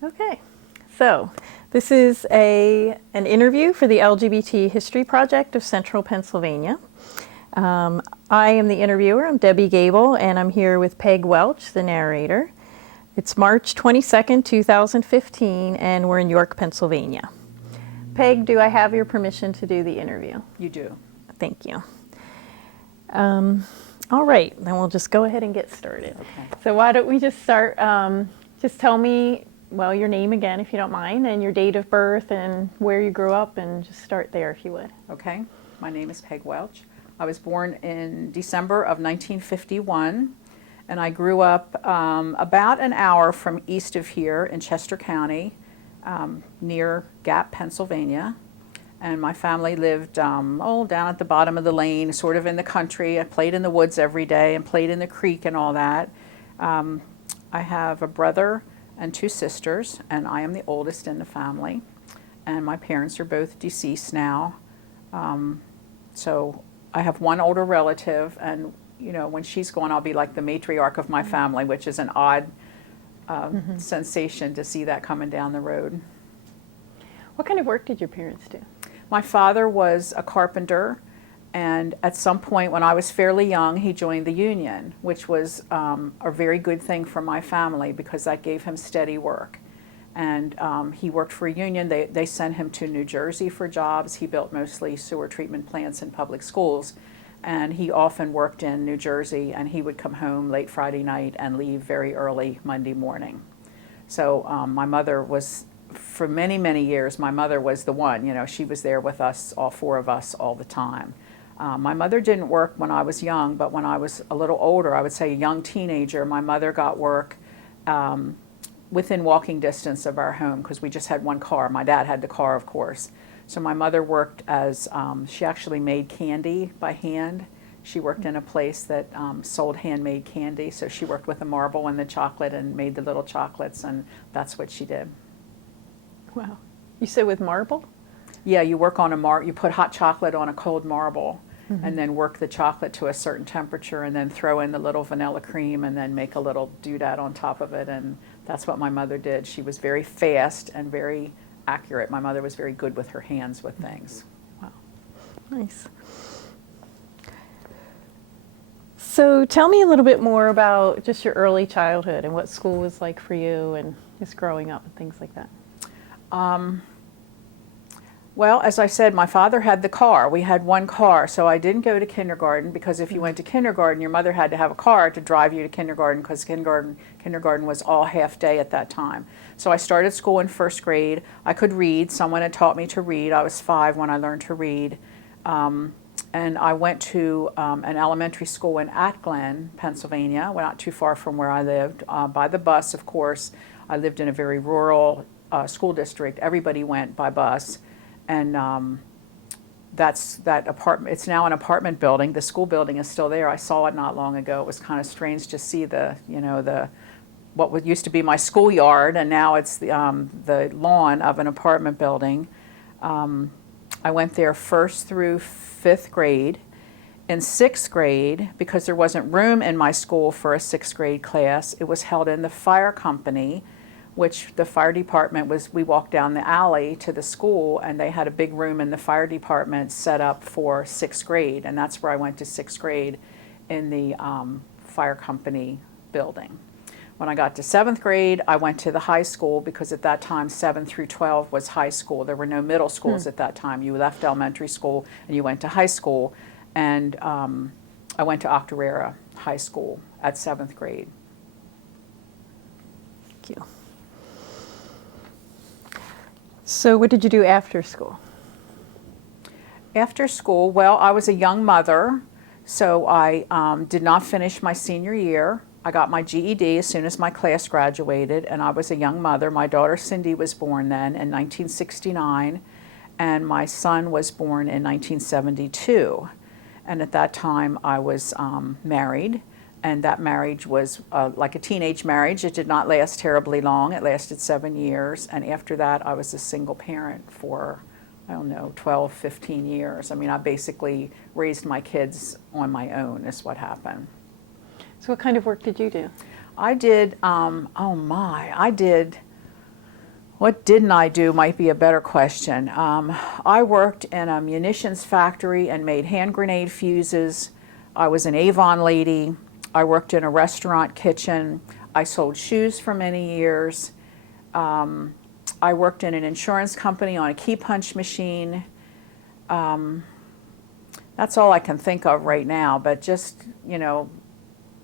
Okay, so this is an interview for the LGBT History Project of Central Pennsylvania. I am the interviewer. I'm Debbie Gable, and I'm here with Peg Welch, the narrator. It's March 22nd, 2015, and we're in York, Pennsylvania. Peg, do I have your permission to do the interview? You do. Thank you. All right, then we'll just go ahead and get started. Okay. So why don't we just start, just tell me, well, your name again, if you don't mind, and your date of birth and where you grew up, and just start there if you would. Okay. My name is Peg Welch. I was born in December of 1951, and I grew up about an hour from east of here in Chester County, near Gap, Pennsylvania. And my family lived down at the bottom of the lane, sort of in the country. I played in the woods every day and played in the creek and all that. I have a brother and two sisters, and I am the oldest in the family. And my parents are both deceased now. So I have one older relative, and you know, when she's gone, I'll be like the matriarch of my family, which is an odd sensation to see that coming down the road. What kind of work did your parents do? My father was a carpenter, and at some point when I was fairly young, he joined the union, which was a very good thing for my family because that gave him steady work. And he worked for a union. They sent him to New Jersey for jobs. He built mostly sewer treatment plants in public schools. And he often worked in New Jersey, and he would come home late Friday night and leave very early Monday morning. So my mother was, for many, many years, my mother was the one. You know, she was there with us, all four of us, all the time. My mother didn't work when I was young, but when I was a little older, I would say a young teenager, my mother got work within walking distance of our home because we just had one car. My dad had the car, of course. So my mother worked as, she actually made candy by hand. She worked in a place that sold handmade candy. So she worked with the marble and the chocolate and made the little chocolates, and that's what she did. Wow. You said with marble? Yeah, you work on you put hot chocolate on a cold marble, and then work the chocolate to a certain temperature, and then throw in the little vanilla cream, and then make a little doodad on top of it. And that's what my mother did. She was very fast and very accurate. My mother was very good with her hands with things. Wow. Nice. So tell me a little bit more about just your early childhood and what school was like for you and just growing up and things like that. Well, as I said, my father had the car. We had one car, so I didn't go to kindergarten because if you went to kindergarten, your mother had to have a car to drive you to kindergarten because kindergarten was all half day at that time. So I started school in first grade. I could read. Someone had taught me to read. I was 5 when I learned to read. And I went to an elementary school in Atglen, Pennsylvania, not too far from where I lived, by the bus, of course. I lived in a very rural school district. Everybody went by bus. And that apartment, it's now an apartment building. The school building is still there. I saw it not long ago. It was kind of strange to see what used to be my schoolyard, and now it's the lawn of an apartment building. I went there first through 5th grade. In 6th grade, because there wasn't room in my school for a 6th grade class, it was held in the fire company, which the fire department was. We walked down the alley to the school, and they had a big room in the fire department set up for 6th grade, and that's where I went to 6th grade in the fire company building. When I got to 7th grade, I went to the high school because at that time 7 through 12 was high school. There were no middle schools at that time. You left elementary school and you went to high school, and I went to Octorara High School at 7th grade. Thank you. So what did you do after school? After school, well, I was a young mother, so I did not finish my senior year. I got my GED as soon as my class graduated, and I was a young mother. My daughter Cindy was born then in 1969, and my son was born in 1972. And at that time, I was married. And that marriage was like a teenage marriage. It did not last terribly long. It lasted 7 years. And after that, I was a single parent for, 12, 15 years. I mean, I basically raised my kids on my own is what happened. So what kind of work did you do? I did, I did What didn't I do might be a better question. I worked in a munitions factory and made hand grenade fuses. I was an Avon lady. I worked in a restaurant kitchen. I sold shoes for many years. I worked in an insurance company on a key punch machine. That's all I can think of right now, but just,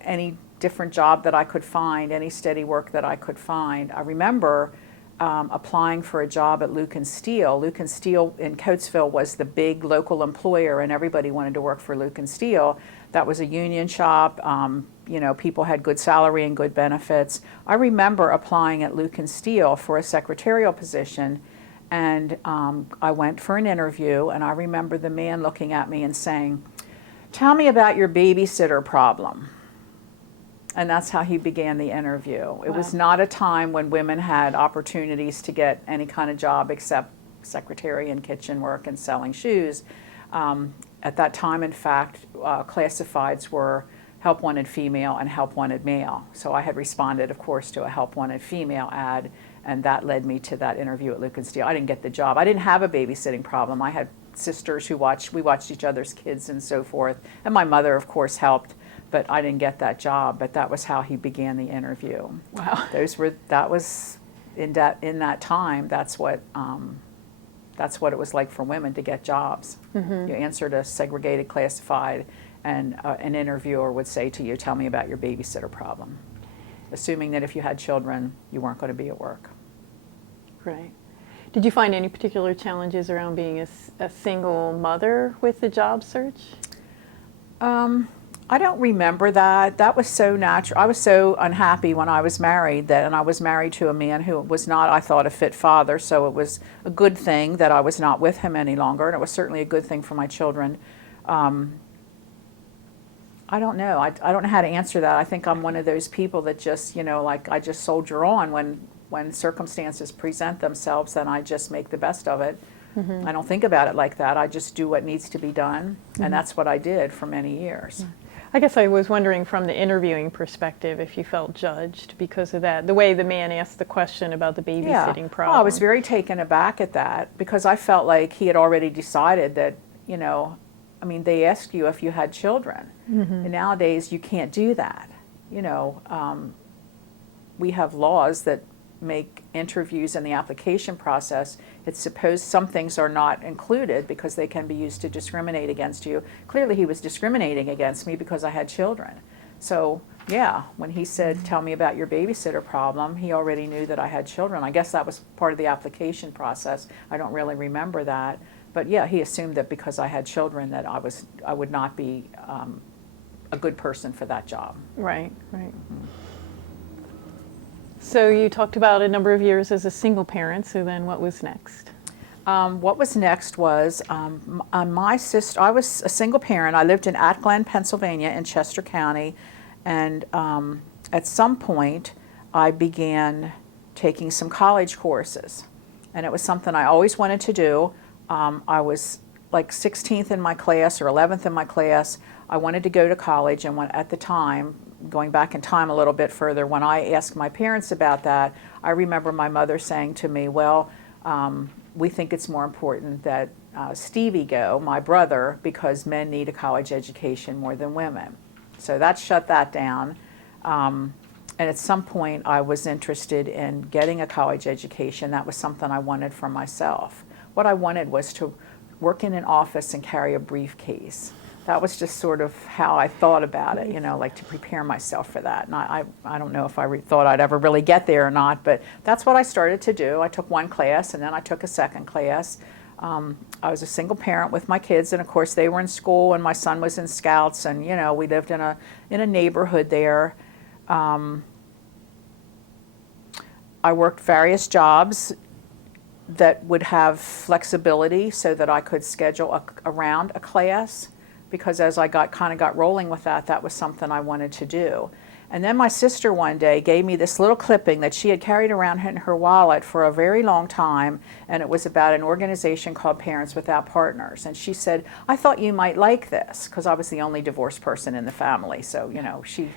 any different job that I could find, any steady work that I could find. I remember applying for a job at Luke and Steel. Luke and Steel in Coatesville was the big local employer, and everybody wanted to work for Luke and Steel. That was a union shop. People had good salary and good benefits. I remember applying at Luke and Steel for a secretarial position, and I went for an interview, and I remember the man looking at me and saying, "Tell me about your babysitter problem." And that's how he began the interview. Wow. It was not a time when women had opportunities to get any kind of job except secretary and kitchen work and selling shoes. At that time, in fact, classifieds were help wanted female and help wanted male. So I had responded, of course, to a help wanted female ad, and that led me to that interview at Luke and Steel. I didn't get the job. I didn't have a babysitting problem. I had sisters we watched each other's kids and so forth. And my mother, of course, helped. But I didn't get that job. But that was how he began the interview. Wow. That was in that time. That's what it was like for women to get jobs. Mm-hmm. You answered a segregated classified, and an interviewer would say to you, "Tell me about your babysitter problem," assuming that if you had children, you weren't going to be at work. Right. Did you find any particular challenges around being a single mother with the job search? I don't remember that. That was so natural. I was so unhappy when I was married and I was married to a man who was not, I thought, a fit father. So it was a good thing that I was not with him any longer, and it was certainly a good thing for my children. I don't know. I don't know how to answer that. I think I'm one of those people that just, I just soldier on when circumstances present themselves, then I just make the best of it. Mm-hmm. I don't think about it like that. I just do what needs to be done, and that's what I did for many years. Yeah. I guess I was wondering from the interviewing perspective if you felt judged because of that, the way the man asked the question about the babysitting problem. Well, I was very taken aback at that because I felt like he had already decided that, they ask you if you had children. Mm-hmm. And nowadays you can't do that. We have laws that make interviews and the application process, it's supposed some things are not included because they can be used to discriminate against you. Clearly he was discriminating against me because I had children. So yeah, when he said, "Tell me about your babysitter problem," he already knew that I had children. I guess that was part of the application process. I don't really remember that. But yeah, he assumed that because I had children that I would not be a good person for that job. Right, right. Mm-hmm. So you talked about a number of years as a single parent, so then what was next? What was next was my sister. I was a single parent. I lived in Atglen, Pennsylvania in Chester County, and at some point I began taking some college courses, and it was something I always wanted to do. I was like 16th in my class or 11th in my class. I wanted to go to college, and at the time, going back in time a little bit further, when I asked my parents about that, I remember my mother saying to me, "Well, we think it's more important that Stevie go, my brother, because men need a college education more than women." So that shut that down. And at some point I was interested in getting a college education. That was something I wanted for myself. What I wanted was to work in an office and carry a briefcase. That was just sort of how I thought about it, like to prepare myself for that. And I don't know if I thought I'd ever really get there or not, but that's what I started to do. I took one class and then I took a second class. I was a single parent with my kids, and of course they were in school and my son was in Scouts, and we lived in a neighborhood there. I worked various jobs that would have flexibility so that I could schedule around a class, because as I got rolling with that, that was something I wanted to do. And then my sister one day gave me this little clipping that she had carried around in her wallet for a very long time, and it was about an organization called Parents Without Partners. And she said, I thought you might like this, because I was the only divorced person in the family, so she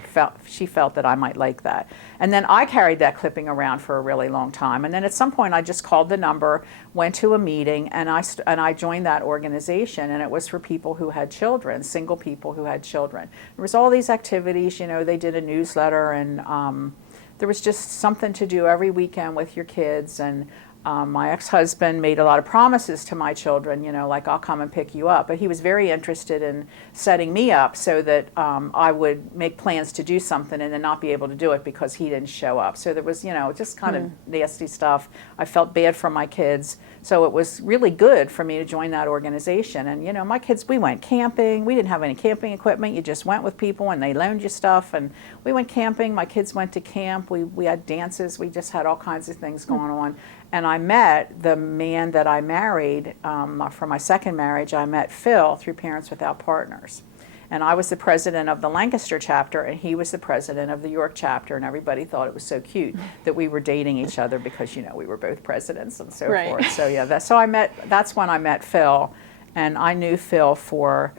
felt that I might like that. And then I carried that clipping around for a really long time. And then at some point I just called the number, went to a meeting, and I joined that organization, and it was for people who had children, single people who had children. There was all these activities, they did a newsletter, and there was just something to do every weekend with your kids. And my ex-husband made a lot of promises to my children, like, I'll come and pick you up. But he was very interested in setting me up so that I would make plans to do something and then not be able to do it because he didn't show up. So there was, just kind of nasty stuff. I felt bad for my kids. So it was really good for me to join that organization. And, my kids, we went camping. We didn't have any camping equipment. You just went with people and they loaned you stuff. And we went camping. My kids went to camp. We had dances. We just had all kinds of things going on. And I met the man that I married for my second marriage. I met Phil through Parents Without Partners. And I was the president of the Lancaster chapter, and he was the president of the York chapter. And everybody thought it was so cute that we were dating each other because, we were both presidents and so forth. So yeah, that's when I met Phil. And I knew Phil for,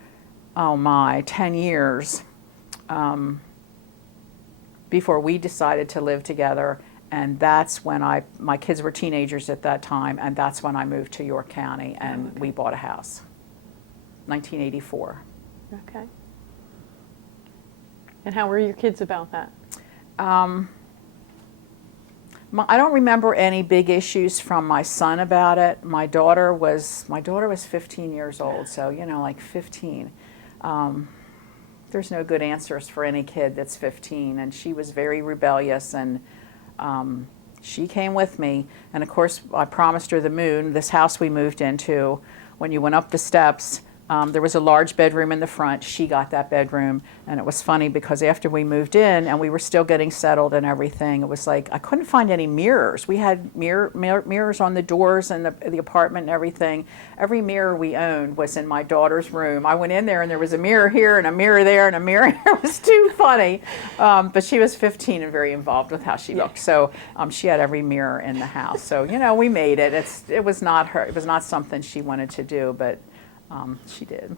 10 years before we decided to live together. And that's when my kids were teenagers at that time, and that's when I moved to York County, and we bought a house, 1984. Okay. And how were your kids about that? I don't remember any big issues from my son about it. My daughter was 15 years old, so like 15. There's no good answers for any kid that's 15, and she was very rebellious, and she came with me. And of course I promised her the moon. This house we moved into, when you went up the steps, there was a large bedroom in the front. She got that bedroom. And it was funny because after we moved in and we were still getting settled and everything, it was like I couldn't find any mirrors. We had mirrors on the doors and the apartment and everything. Every mirror we owned was in my daughter's room. I went in there and there was a mirror here and a mirror there and a mirror here. It was too funny. But she was 15 and very involved with how she looked. So she had every mirror in the house. So, we made it. It was not her. It was not something she wanted to do, but she did.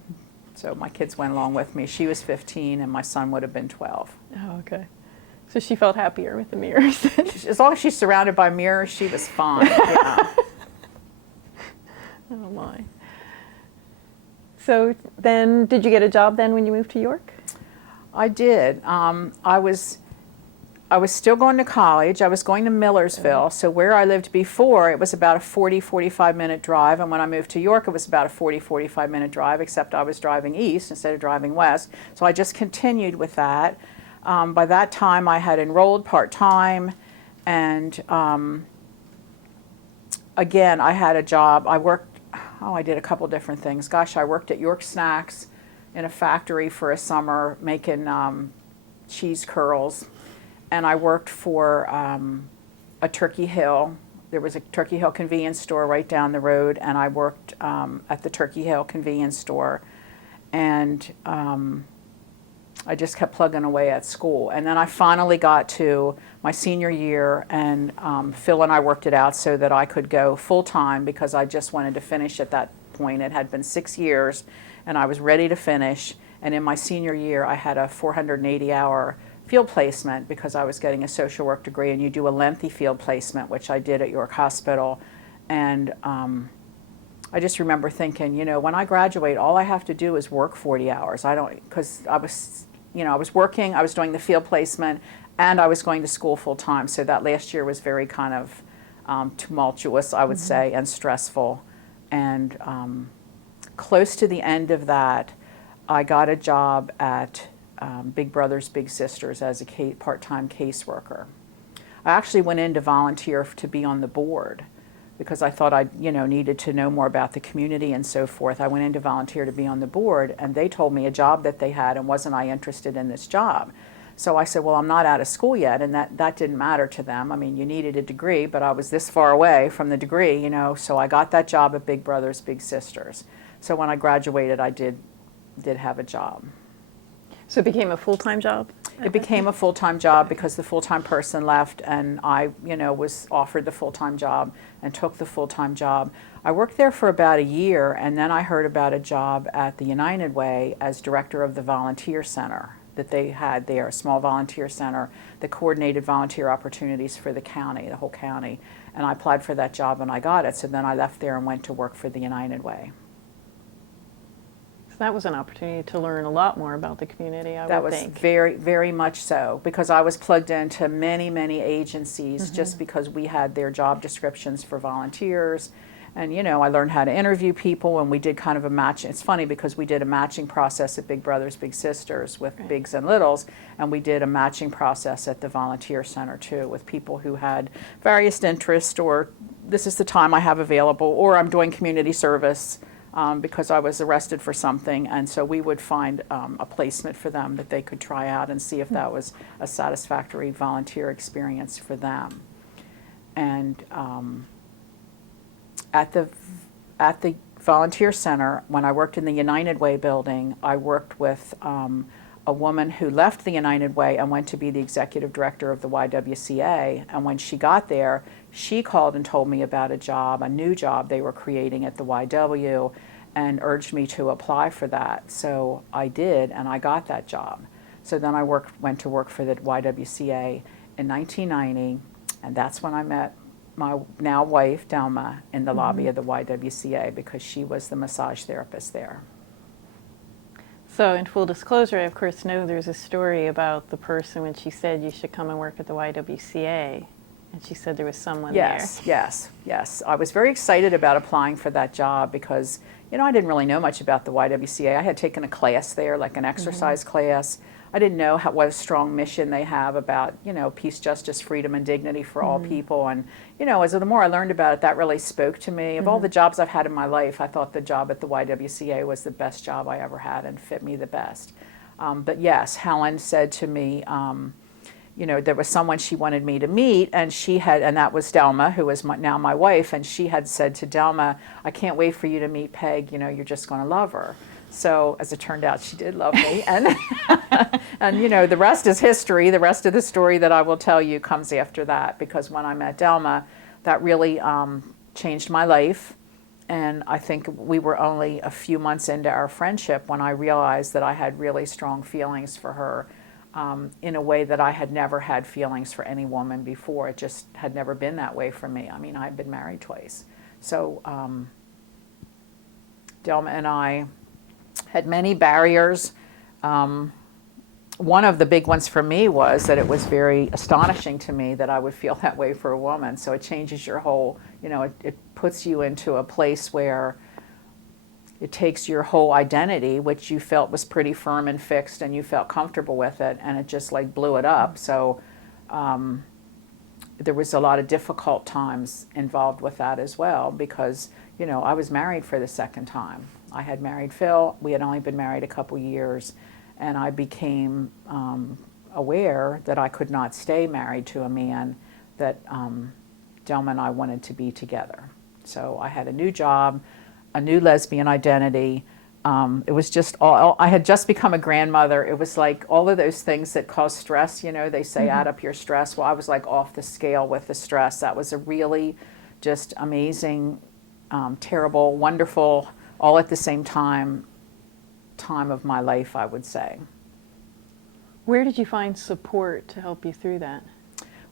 So my kids went along with me. She was 15 and my son would have been 12. Oh, okay. So she felt happier with the mirrors. As long as she's surrounded by mirrors, she was fine. Yeah. Oh my. So then, did you get a job then when you moved to York? I did. I was still going to college. I was going to Millersville. So where I lived before, it was about a 45 minute drive. And when I moved to York, it was about a 45 minute drive, except I was driving east instead of driving west. So I just continued with that. By that time, I had enrolled part-time. And again, I had a job. I did a couple different things. Gosh, I worked at York Snacks in a factory for a summer making cheese curls. And I worked for a Turkey Hill. There was a Turkey Hill convenience store right down the road, and I worked at the Turkey Hill convenience store. And I just kept plugging away at school. And then I finally got to my senior year, and Phil and I worked it out so that I could go full-time because I just wanted to finish at that point. It had been 6 years, and I was ready to finish. And in my senior year, I had a 480-hour field placement because I was getting a social work degree, and you do a lengthy field placement, which I did at York Hospital. And I just remember thinking, when I graduate, all I have to do is work 40 hours. Because I was working, I was doing the field placement, and I was going to school full time. So that last year was very kind of tumultuous, I would say, and stressful. And close to the end of that, I got a job at Big Brothers Big Sisters as a part-time caseworker. I actually went in to volunteer to be on the board because I thought I needed to know more about the community and so forth. I went in to volunteer to be on the board, and they told me a job that they had, and wasn't I interested in this job. So I said, well, I'm not out of school yet, and that didn't matter to them. I mean, you needed a degree, but I was this far away from the degree, so I got that job at Big Brothers Big Sisters. So when I graduated, I did have a job. So it became a full-time job? It became a full-time job because the full-time person left, and I, was offered the full-time job and took the full-time job. I worked there for about a year, and then I heard about a job at the United Way as director of the volunteer center that they had there, a small volunteer center that coordinated volunteer opportunities for the county, the whole county. And I applied for that job and I got it. So then I left there and went to work for the United Way. So that was an opportunity to learn a lot more about the community, I would think. That was very, very much so, because I was plugged into many, many agencies just because we had their job descriptions for volunteers. And, I learned how to interview people, and we did kind of a match. It's funny because we did a matching process at Big Brothers Big Sisters with bigs and littles, and we did a matching process at the volunteer center too with people who had various interests, or this is the time I have available, or I'm doing community service because I was arrested for something, and so we would find a placement for them that they could try out and see if that was a satisfactory volunteer experience for them. And at the volunteer center, when I worked in the United Way building, I worked with a woman who left the United Way and went to be the executive director of the YWCA. And when she got there, she called and told me about a new job they were creating at the YW, and urged me to apply for that. So I did, and I got that job. So then I went to work for the YWCA in 1990, and that's when I met my now wife, Delma, in the lobby of the YWCA, because she was the massage therapist there. So in full disclosure, I of course know there's a story about the person when she said you should come and work at the YWCA, and she said there was someone there. Yes. I was very excited about applying for that job because, I didn't really know much about the YWCA. I had taken a class there, like an exercise class. I didn't know what a strong mission they have about, peace, justice, freedom, and dignity for all people. And, as the more I learned about it, that really spoke to me. Of all the jobs I've had in my life, I thought the job at the YWCA was the best job I ever had and fit me the best. But yes, Helen said to me, there was someone she wanted me to meet, and that was Delma, who is now my wife, and she had said to Delma, I can't wait for you to meet Peg, you're just going to love her. So as it turned out, she did love me, and the rest is history. The rest of the story that I will tell you comes after that, because when I met Delma, that really changed my life, and I think we were only a few months into our friendship when I realized that I had really strong feelings for her in a way that I had never had feelings for any woman before. It just had never been that way for me. I mean, I'd been married twice. So Delma and I had many barriers. One of the big ones for me was that it was very astonishing to me that I would feel that way for a woman. So it changes your whole, it puts you into a place where it takes your whole identity, which you felt was pretty firm and fixed and you felt comfortable with it, and it just like blew it up. So there was a lot of difficult times involved with that as well, because, I was married for the second time. I had married Phil. We had only been married a couple years, and I became aware that I could not stay married to a man that Delma and I wanted to be together. So I had a new job, a new lesbian identity. It was just I had just become a grandmother. It was like all of those things that cause stress, they say add up your stress. Well, I was like off the scale with the stress. That was a really just amazing, terrible, wonderful, all at the same time of my life, I would say. Where did you find support to help you through that?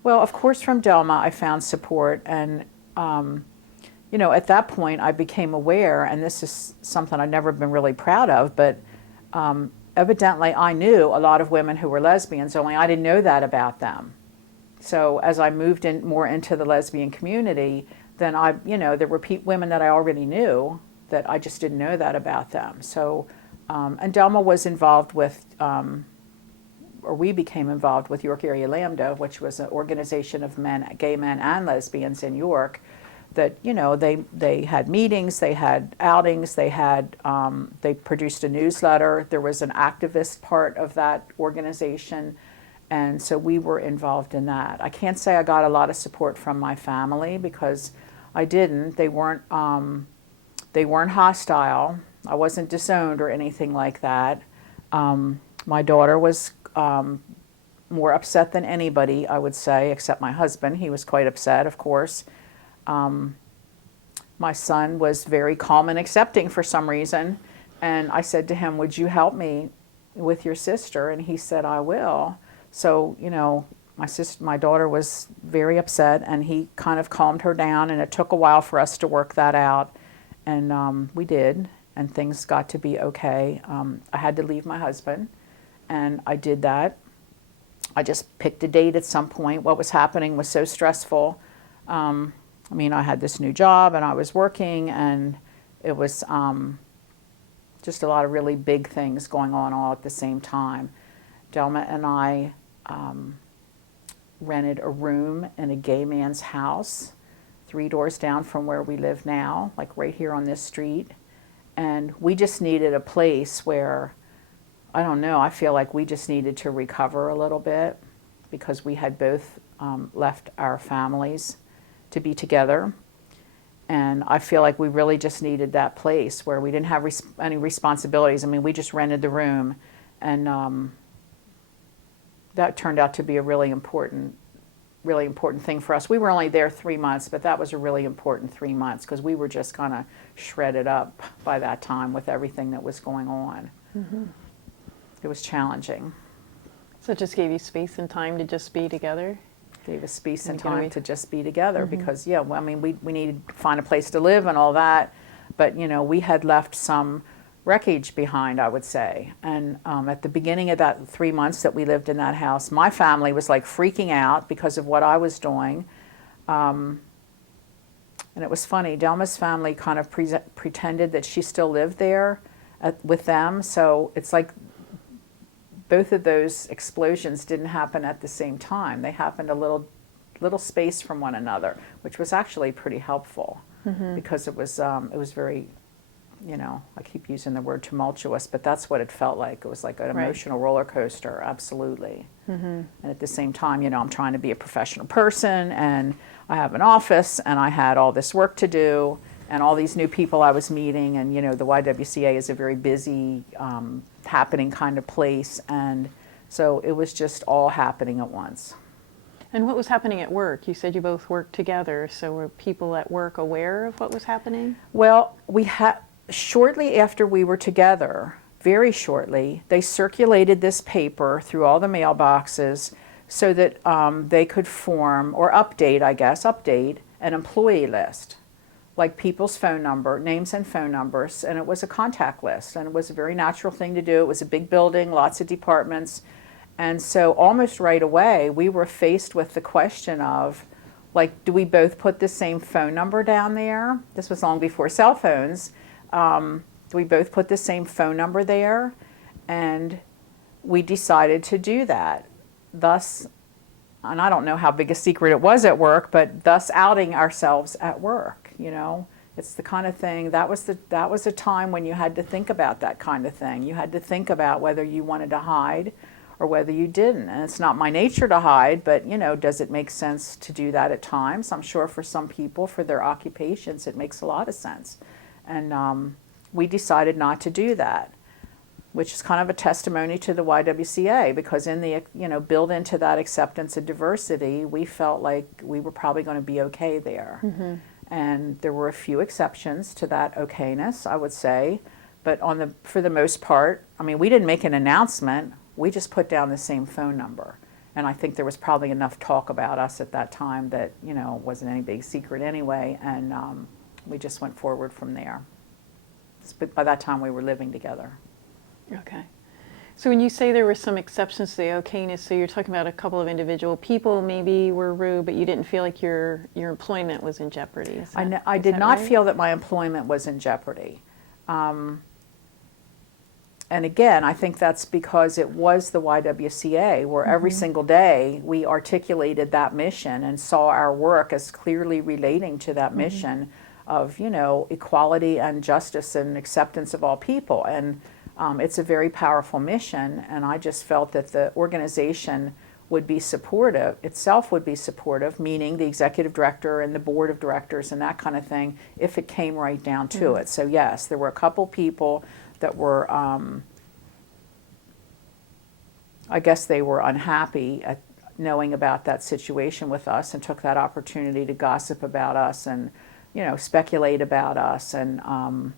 Well, of course, from Delma, I found support, and at that point, I became aware, and this is something I've never been really proud of, but evidently I knew a lot of women who were lesbians, only I didn't know that about them. So as I moved in more into the lesbian community, then there were women that I already knew that I just didn't know that about them. So, and Delma was involved with, or we became involved with York Area Lambda, which was an organization of gay men and lesbians in York, that they had meetings, they had outings, they produced a newsletter. There was an activist part of that organization, and so we were involved in that. I can't say I got a lot of support from my family, because I didn't. They weren't hostile. I wasn't disowned or anything like that. My daughter was more upset than anybody, I would say, except my husband. He was quite upset, of course. My son was very calm and accepting for some reason. And I said to him, would you help me with your sister? And he said, I will. So, my daughter was very upset, and he kind of calmed her down, and it took a while for us to work that out. And we did, and things got to be okay. I had to leave my husband, and I did that. I just picked a date at some point. What was happening was so stressful. I had this new job, and I was working, and it was just a lot of really big things going on all at the same time. Delma and I rented a room in a gay man's house 3 doors down from where we live now, like right here on this street. And we just needed a place where, I don't know, I feel like we just needed to recover a little bit, because we had both left our families to be together. And I feel like we really just needed that place where we didn't have any responsibilities. We just rented the room, and that turned out to be a really important thing for us. We were only there 3 months, but that was a really important 3 months, because we were just kind of shredded up by that time with everything that was going on. Mm-hmm. It was challenging. So it just gave you space and time to just be together? Gave us space and time to just be together, mm-hmm. because, we needed to find a place to live and all that, but, we had left some wreckage behind, I would say. And at the beginning of that 3 months that we lived in that house, my family was like freaking out because of what I was doing. And it was funny, Delma's family kind of pretended that she still lived there with them. So it's like both of those explosions didn't happen at the same time. They happened a little space from one another, which was actually pretty helpful, mm-hmm. because it was very, I keep using the word tumultuous, but that's what it felt like. It was like an emotional roller coaster, absolutely. Mm-hmm. And at the same time, I'm trying to be a professional person, and I have an office, and I had all this work to do, and all these new people I was meeting, and the YWCA is a very busy, happening kind of place, and so it was just all happening at once. And what was happening at work? You said you both worked together, so were people at work aware of what was happening? Well, shortly after we were together, very shortly, they circulated this paper through all the mailboxes so that they could form, or update an employee list, like people's phone number, names and phone numbers, and it was a contact list, and it was a very natural thing to do. It was a big building, lots of departments, and so almost right away, we were faced with the question of, do we both put the same phone number down there? This was long before cell phones. Do we both put the same phone number there? And we decided to do that. Thus, and I don't know how big a secret it was at work, but thus outing ourselves at work, It's the kind of thing, that was a time when you had to think about that kind of thing. You had to think about whether you wanted to hide or whether you didn't. And it's not my nature to hide, but, does it make sense to do that at times? I'm sure for some people, for their occupations, it makes a lot of sense. And we decided not to do that, which is kind of a testimony to the YWCA, because in the, build into that acceptance of diversity, we felt like we were probably going to be okay there. Mm-hmm. And there were a few exceptions to that okayness, I would say, but for the most part, we didn't make an announcement, we just put down the same phone number. And I think there was probably enough talk about us at that time that, wasn't any big secret anyway, and we just went forward from there. But by that time, we were living together. Okay. So when you say there were some exceptions to the okayness, so you're talking about a couple of individual people maybe were rude, but you didn't feel like your employment was in jeopardy. I did not feel that my employment was in jeopardy. And again, I think that's because it was the YWCA, where mm-hmm. every single day we articulated that mission and saw our work as clearly relating to that mm-hmm. mission of, equality and justice and acceptance of all people. And it's a very powerful mission, and I just felt that the organization would be supportive, meaning the executive director and the board of directors and that kind of thing, if it came right down to mm-hmm. it. So yes, there were a couple people that were I guess they were unhappy at knowing about that situation with us and took that opportunity to gossip about us and, speculate about us. And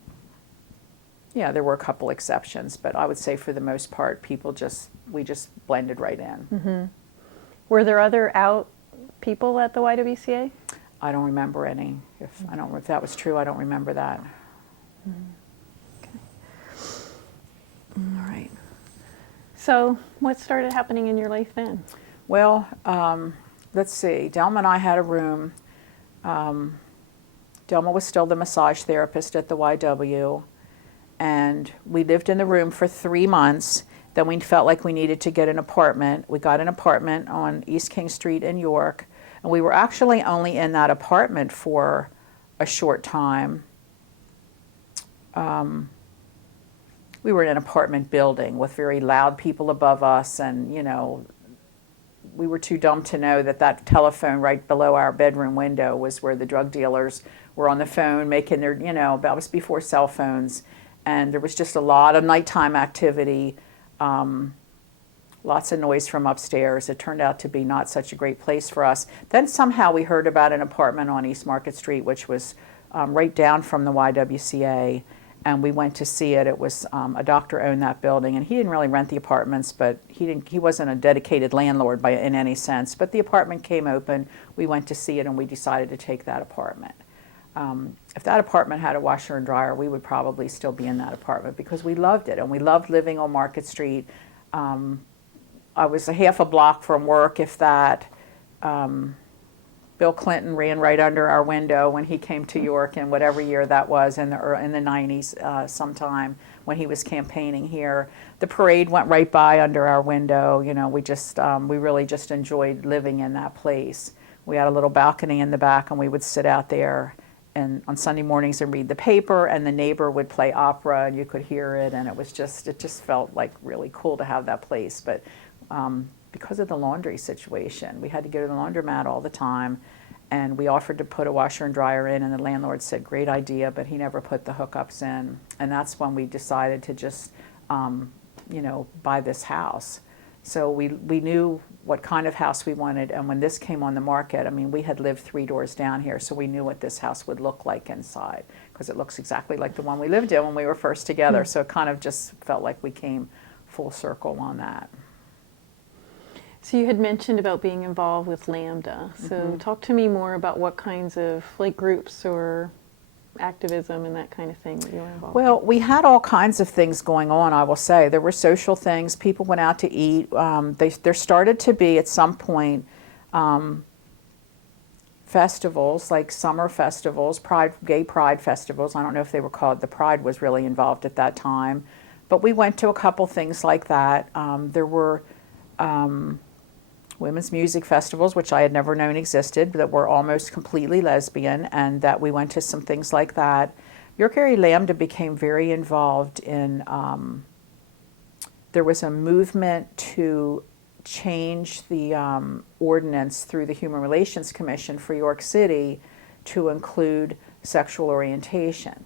yeah, there were a couple exceptions, but I would say for the most part, we just blended right in. Mm-hmm. Were there other out people at the YWCA? I don't remember any. If that was true, I don't remember that. Okay. All right. So what started happening in your life then? Well, let's see. Delma and I had a room. Delma was still the massage therapist at the YW, and we lived in the room for 3 months. Then we felt like we needed to get an apartment. We got an apartment on East King Street in York, and we were actually only in that apartment for a short time. We were in an apartment building with very loud people above us, and we were too dumb to know that telephone right below our bedroom window was where the drug dealers were on the phone making their, that was before cell phones, and there was just a lot of nighttime activity, lots of noise from upstairs. It turned out to be not such a great place for us. Then somehow we heard about an apartment on East Market Street, which was right down from the YWCA, and we went to see it. It was a doctor owned that building, and he didn't really rent the apartments, but he wasn't a dedicated landlord in any sense. But the apartment came open. We went to see it, and we decided to take that apartment. If that apartment had a washer and dryer, we would probably still be in that apartment because we loved it, and we loved living on Market Street. I was a half a block from work, if that. Bill Clinton ran right under our window when he came to York in whatever year that was, in the 90s sometime when he was campaigning here. The parade went right by under our window. We really just enjoyed living in that place. We had a little balcony in the back, and we would sit out there and on Sunday mornings and read the paper, and the neighbor would play opera, and you could hear it, and it just felt like really cool to have that place. But because of the laundry situation, we had to go to the laundromat all the time, and we offered to put a washer and dryer in, and the landlord said, great idea, but he never put the hookups in. And that's when we decided to just, buy this house. So we knew what kind of house we wanted, and when this came on the market, we had lived 3 doors down here, so we knew what this house would look like inside, because it looks exactly like the one we lived in when we were first together. So it kind of just felt like we came full circle on that. So you had mentioned about being involved with Lambda. So talk to me more about what kinds of groups or activism and that kind of thing that you were involved in. Well, we had all kinds of things going on, I will say. There were social things. People went out to eat. There started to be, at some point, festivals, like summer festivals, gay pride festivals. I don't know if they were called. The Pride was really involved at that time. But we went to a couple things like that. There were women's music festivals, which I had never known existed, that were almost completely lesbian, and that we went to some things like that. York Area Lambda became very involved in, there was a movement to change the ordinance through the Human Relations Commission for York City to include sexual orientation.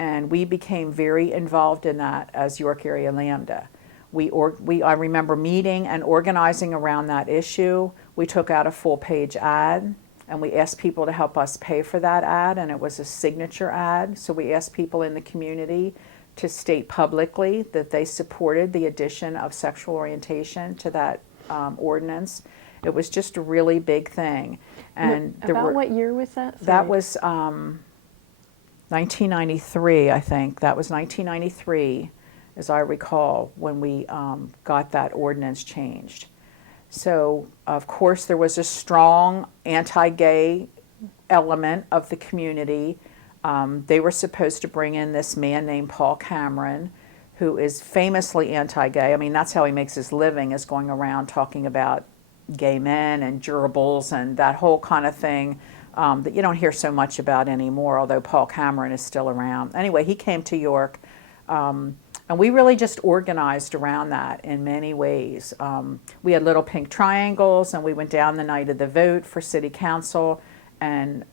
And we became very involved in that as York Area Lambda. I remember meeting and organizing around that issue. We took out a full-page ad, and we asked people to help us pay for that ad, and it was a signature ad. So we asked people in the community to state publicly that they supported the addition of sexual orientation to that ordinance. It was just a really big thing. And what year was that? Sorry. That was 1993, I think. That was 1993. As I recall, when we got that ordinance changed. So, of course, there was a strong anti-gay element of the community. They were supposed to bring in this man named Paul Cameron, who is famously anti-gay. That's how he makes his living, is going around talking about gay men and gerbils and that whole kind of thing that you don't hear so much about anymore, although Paul Cameron is still around. Anyway, he came to York. And we really just organized around that in many ways. We had little pink triangles, and we went down the night of the vote for city council, and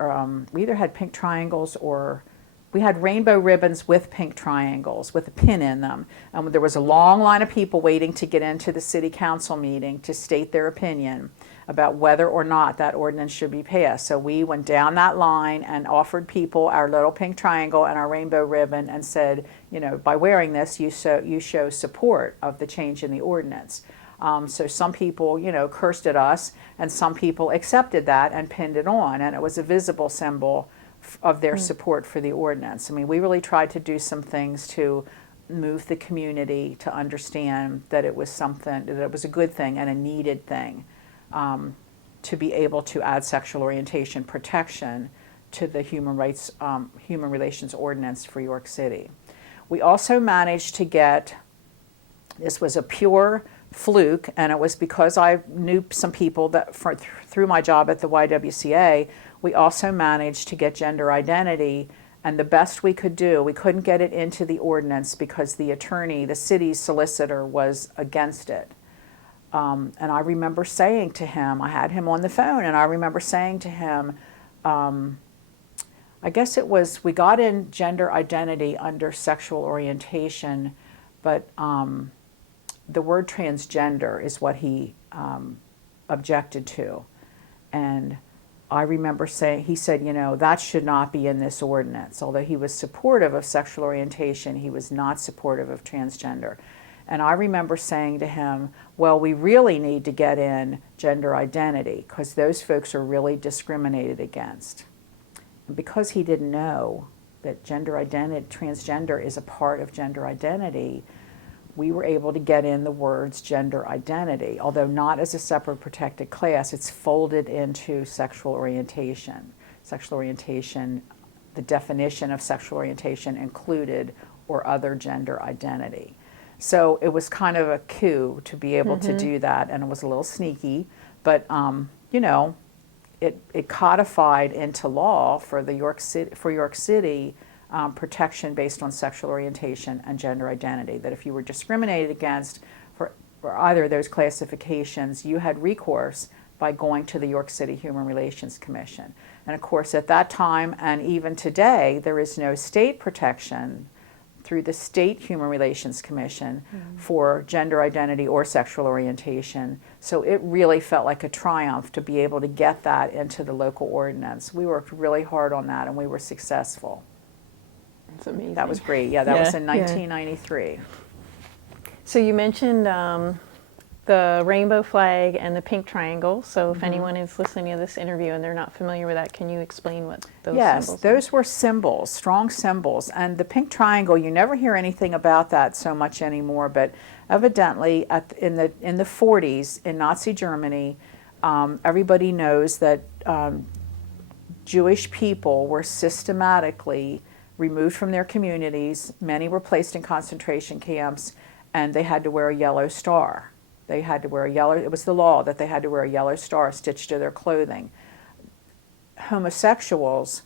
we either had pink triangles or we had rainbow ribbons with pink triangles with a pin in them. There was a long line of people waiting to get into the city council meeting to state their opinion about whether or not that ordinance should be passed. So we went down that line and offered people our little pink triangle and our rainbow ribbon and said, you know, by wearing this, you show support of the change in the ordinance. So some people, you know, cursed at us, and some people accepted that and pinned it on, and it was a visible symbol of their support for the ordinance. I mean, we really tried to do some things to move the community to understand that it was something, that it was a good thing and a needed thing, to be able to add sexual orientation protection to the human relations ordinance for York City. We also managed to get, this was a pure fluke, and it was because I knew some people that through my job at the YWCA, we also managed to get gender identity, and the best we could do, we couldn't get it into the ordinance because the attorney, the city's solicitor, was against it. And I remember saying to him, I had him on the phone, and I remember saying to him, I guess it was, we got in gender identity under sexual orientation, but the word transgender is what he objected to. And I remember saying, he said, you know, that should not be in this ordinance. Although he was supportive of sexual orientation, he was not supportive of transgender. And I remember saying to him, well, we really need to get in gender identity because those folks are really discriminated against. And because he didn't know that gender identity, transgender is a part of gender identity, we were able to get in the words gender identity, although not as a separate protected class. It's folded into sexual orientation. Sexual orientation, the definition of sexual orientation included or other gender identity. So it was kind of a coup to be able to do that, and it was a little sneaky, but you know, it codified into law for York City protection based on sexual orientation and gender identity, that if you were discriminated against for either of those classifications, you had recourse by going to the York City Human Relations Commission. And of course, at that time and even today, there is no state protection through the State Human Relations Commission for gender identity or sexual orientation. So it really felt like a triumph to be able to get that into the local ordinance. We worked really hard on that, and we were successful. That's amazing. That was great. Yeah, that was in 1993. So you mentioned the rainbow flag and the pink triangle. So if anyone is listening to this interview and they're not familiar with that, can you explain what those symbols are? Yes, those were symbols, strong symbols. And the pink triangle, you never hear anything about that so much anymore, but evidently in the 40s in Nazi Germany, everybody knows that Jewish people were systematically removed from their communities. Many were placed in concentration camps, and they had to wear a yellow star. They had to wear a yellow, it was the law that they had to wear a yellow star stitched to their clothing. Homosexuals,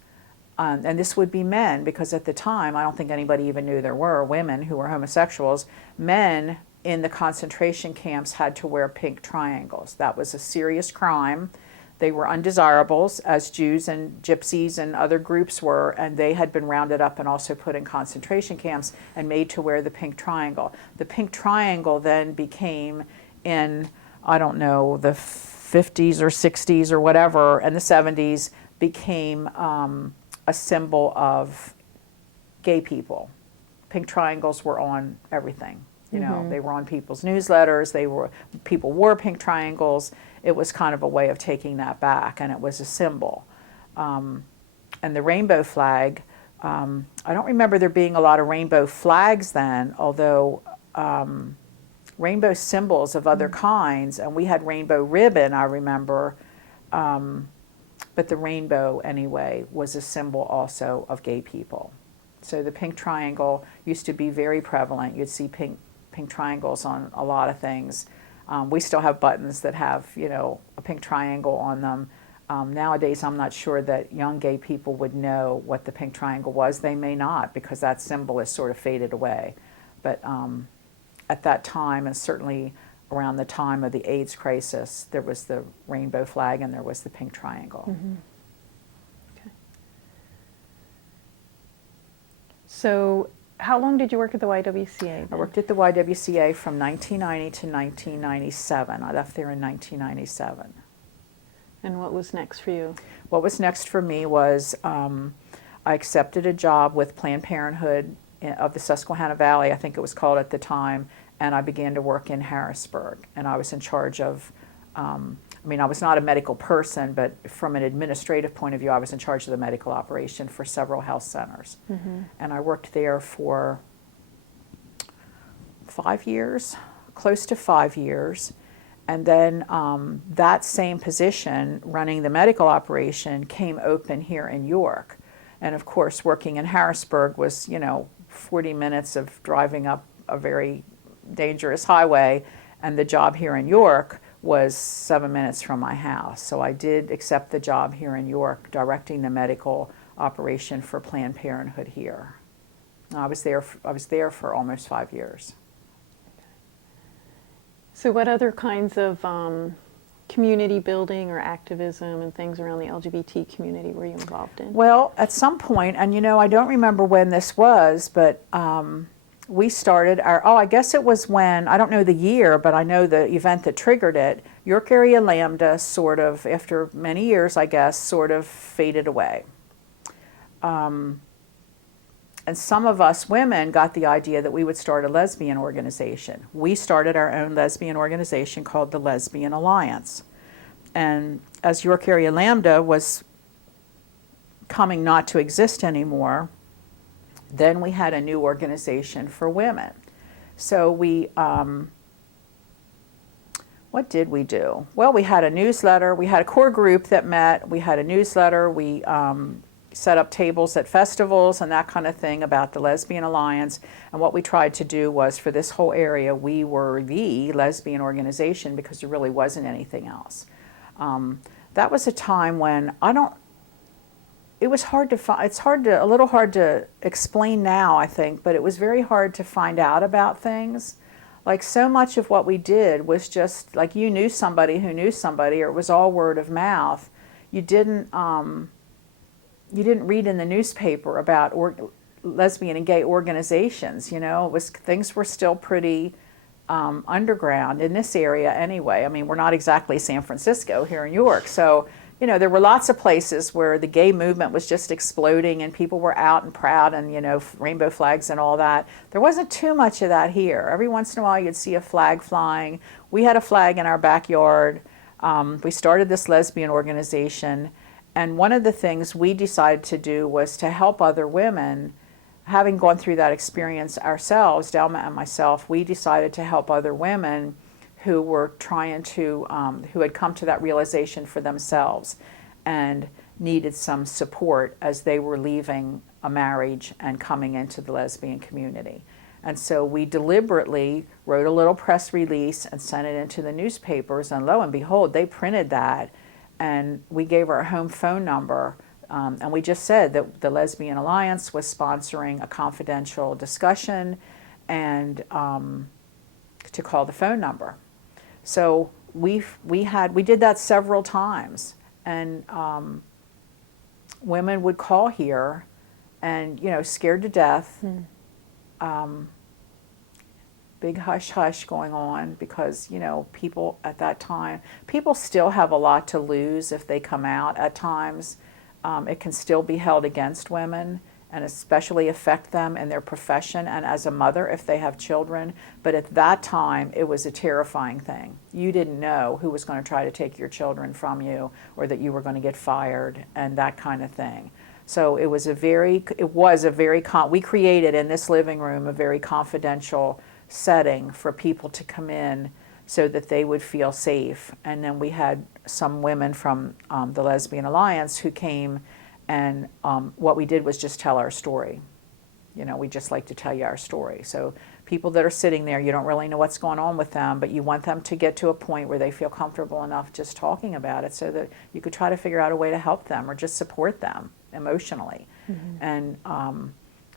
and this would be men, because at the time, I don't think anybody even knew there were women who were homosexuals. Men in the concentration camps had to wear pink triangles. That was a serious crime. They were undesirables, as Jews and Gypsies and other groups were, and they had been rounded up and also put in concentration camps and made to wear the pink triangle. The pink triangle then became, in, I don't know, the 50s or 60s or whatever, and the 70s, became a symbol of gay people. Pink triangles were on everything. You know, they were on people's newsletters. People wore pink triangles. It was kind of a way of taking that back, and it was a symbol. And the rainbow flag, I don't remember there being a lot of rainbow flags then, although rainbow symbols of other kinds, and we had rainbow ribbon, I remember, but the rainbow, anyway, was a symbol also of gay people. So the pink triangle used to be very prevalent. You'd see pink triangles on a lot of things. We still have buttons that have, you know, a pink triangle on them. Nowadays, I'm not sure that young gay people would know what the pink triangle was. They may not, because that symbol has sort of faded away. But at that time, and certainly around the time of the AIDS crisis, there was the rainbow flag and there was the pink triangle. So how long did you work at the YWCA then? I worked at the YWCA from 1990 to 1997. I left there in 1997. And what was next for you? What was next for me was I accepted a job with Planned Parenthood of the Susquehanna Valley, I think it was called at the time, and I began to work in Harrisburg. And I was in charge of, I was not a medical person, but from an administrative point of view, I was in charge of the medical operation for several health centers. Mm-hmm. And I worked there for 5 years, close to 5 years. And then that same position, running the medical operation, came open here in York. And of course, working in Harrisburg was, 40 minutes of driving up a very dangerous highway. And the job here in York was 7 minutes from my house. So I did accept the job here in York, directing the medical operation for Planned Parenthood here. I was there for almost 5 years. So what other kinds of community building or activism and things around the LGBT community were you involved in? Well, at some point, and I don't remember when this was, but we started I guess it was when, I don't know the year, but I know the event that triggered it. York Area Lambda sort of, after many years, I guess, sort of faded away. And some of us women got the idea that we would start a lesbian organization. We started our own lesbian organization called the Lesbian Alliance. And as York Area Lambda was coming not to exist anymore, then we had a new organization for women. So we, what did we do? Well, we had a newsletter. We had a core group that met. We had a newsletter. We set up tables at festivals and that kind of thing about the Lesbian Alliance. And what we tried to do was, for this whole area, we were the lesbian organization because there really wasn't anything else. That was a time when it was hard to find, a little hard to explain now, I think, but it was very hard to find out about things. Like, so much of what we did was just, like, you knew somebody who knew somebody, or it was all word of mouth. You didn't read in the newspaper about lesbian and gay organizations, things were still pretty underground in this area anyway. We're not exactly San Francisco here in York, so, there were lots of places where the gay movement was just exploding and people were out and proud and, rainbow flags and all that. There wasn't too much of that here. Every once in a while you'd see a flag flying. We had a flag in our backyard. We started this lesbian organization. And one of the things we decided to do was to help other women. Having gone through that experience ourselves, Delma and myself, we decided to help other women who were trying to, who had come to that realization for themselves and needed some support as they were leaving a marriage and coming into the lesbian community. And so we deliberately wrote a little press release and sent it into the newspapers, and lo and behold, they printed that. And we gave our home phone number, and we just said that the Lesbian Alliance was sponsoring a confidential discussion and to call the phone number. So we did that several times, and women would call here and, scared to death. Big hush hush going on because, people at that time, people still have a lot to lose if they come out at times. It can still be held against women and especially affect them in their profession and as a mother if they have children. But at that time, it was a terrifying thing. You didn't know who was going to try to take your children from you or that you were going to get fired and that kind of thing. So we created in this living room a very confidential setting for people to come in so that they would feel safe. And then we had some women from the Lesbian Alliance who came, and what we did was just tell our story. We just like to tell you our story. So people that are sitting there, you don't really know what's going on with them, but you want them to get to a point where they feel comfortable enough just talking about it so that you could try to figure out a way to help them or just support them emotionally. Mm-hmm. And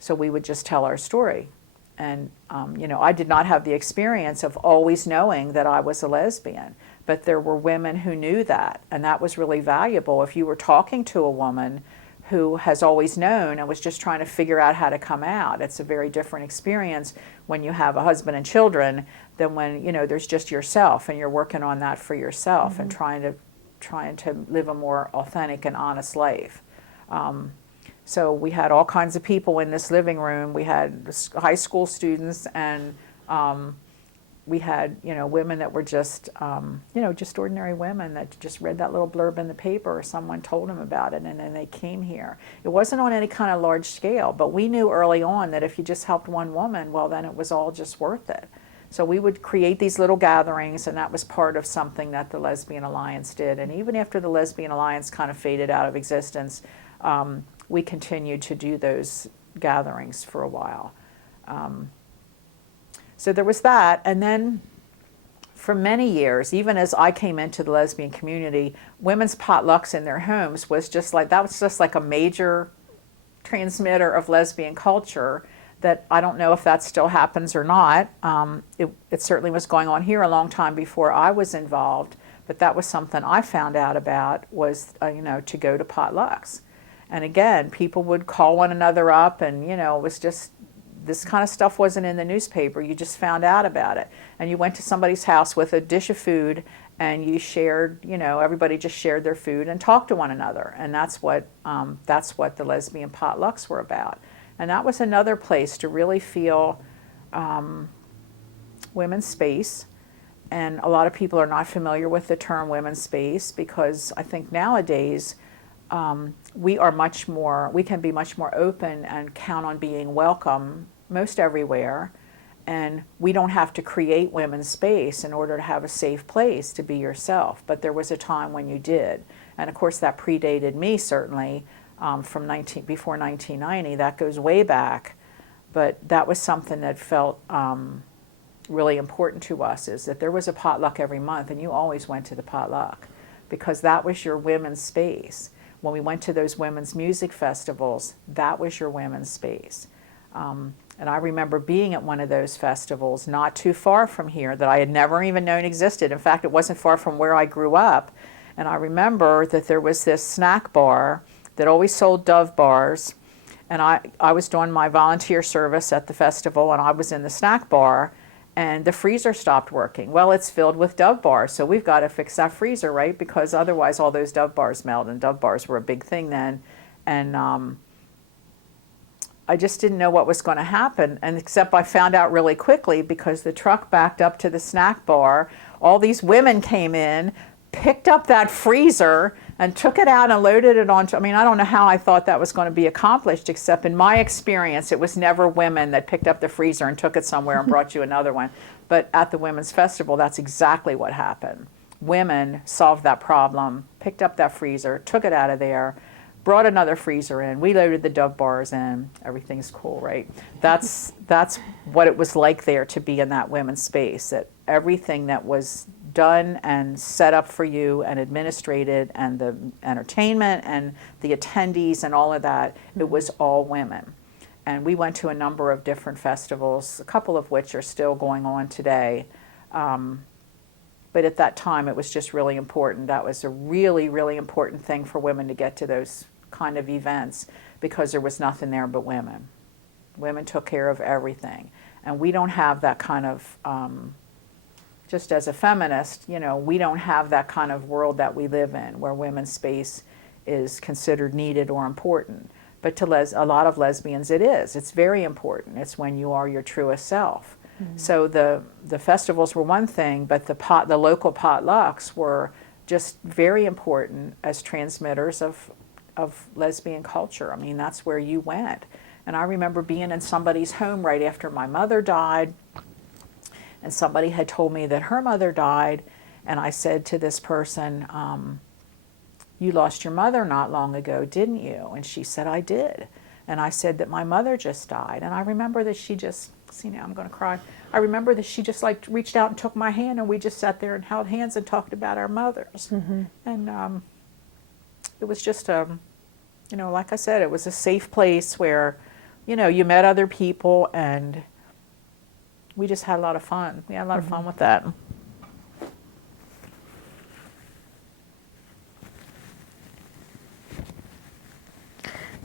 so we would just tell our story. And, I did not have the experience of always knowing that I was a lesbian, but there were women who knew that, and that was really valuable. If you were talking to a woman who has always known and was just trying to figure out how to come out. It's a very different experience when you have a husband and children than when, you know, there's just yourself and you're working on that for yourself and trying to live a more authentic and honest life. So we had all kinds of people in this living room. We had high school students, and we had, you know, women that were just, you know, just ordinary women that just read that little blurb in the paper or someone told them about it, and then they came here. It wasn't on any kind of large scale, but we knew early on that if you just helped one woman, well, then it was all just worth it. So we would create these little gatherings, and that was part of something that the Lesbian Alliance did. And even after the Lesbian Alliance kind of faded out of existence, we continued to do those gatherings for a while. So there was that, and then for many years, even as I came into the lesbian community, women's potlucks in their homes was just like a major transmitter of lesbian culture that I don't know if that still happens or not. It certainly was going on here a long time before I was involved, but that was something I found out about was, you know, to go to potlucks. And again, people would call one another up, and, you know, it was just, this kind of stuff wasn't in the newspaper. You just found out about it. And you went to somebody's house with a dish of food, and you shared, you know, everybody just shared their food and talked to one another. And that's what the lesbian potlucks were about. And that was another place to really feel women's space. And a lot of people are not familiar with the term women's space, because I think nowadays we can be much more open and count on being welcome most everywhere. And we don't have to create women's space in order to have a safe place to be yourself. But there was a time when you did. And of course that predated me, certainly, from before 1990. That goes way back. But that was something that felt really important to us, is that there was a potluck every month, and you always went to the potluck because that was your women's space. When we went to those women's music festivals, that was your women's space. And I remember being at one of those festivals not too far from here that I had never even known existed. In fact, it wasn't far from where I grew up. And I remember that there was this snack bar that always sold Dove bars. And I was doing my volunteer service at the festival, and I was in the snack bar, and the freezer stopped working. Well, it's filled with Dove bars, so we've got to fix that freezer, right? Because otherwise all those Dove bars melt, and Dove bars were a big thing then. And I just didn't know what was going to happen, and except I found out really quickly because the truck backed up to the snack bar. All these women came in, picked up that freezer, and took it out and loaded it onto, I mean, I don't know how I thought that was going to be accomplished, except in my experience, it was never women that picked up the freezer and took it somewhere and brought you another one. But at the Women's Festival, that's exactly what happened. Women solved that problem, picked up that freezer, took it out of there, brought another freezer in, we loaded the Dove bars in, everything's cool, right? That's what it was like there to be in that women's space, that everything that was done and set up for you and administrated, and the entertainment and the attendees and all of that, it was all women. And we went to a number of different festivals, a couple of which are still going on today. But at that time, it was just really important. That was a really, really important thing for women to get to those kind of events, because there was nothing there but women. Women took care of everything. And we don't have that kind of, just as a feminist, you know, we don't have that kind of world that we live in where women's space is considered needed or important. But to a lot of lesbians, it is. It's very important. It's when you are your truest self. Mm-hmm. So the festivals were one thing, but the local potlucks were just very important as transmitters of lesbian culture. I mean, that's where you went. And I remember being in somebody's home right after my mother died, and somebody had told me that her mother died, and I said to this person, you lost your mother not long ago, didn't you? And she said, I did. And I said that my mother just died. And I remember that she just, see now I'm going to cry. I remember that she just like reached out and took my hand, and we just sat there and held hands and talked about our mothers. Mm-hmm. And it was just, you know, like I said, it was a safe place where, you know, you met other people, and we just had a lot of fun. We had a lot of fun with that.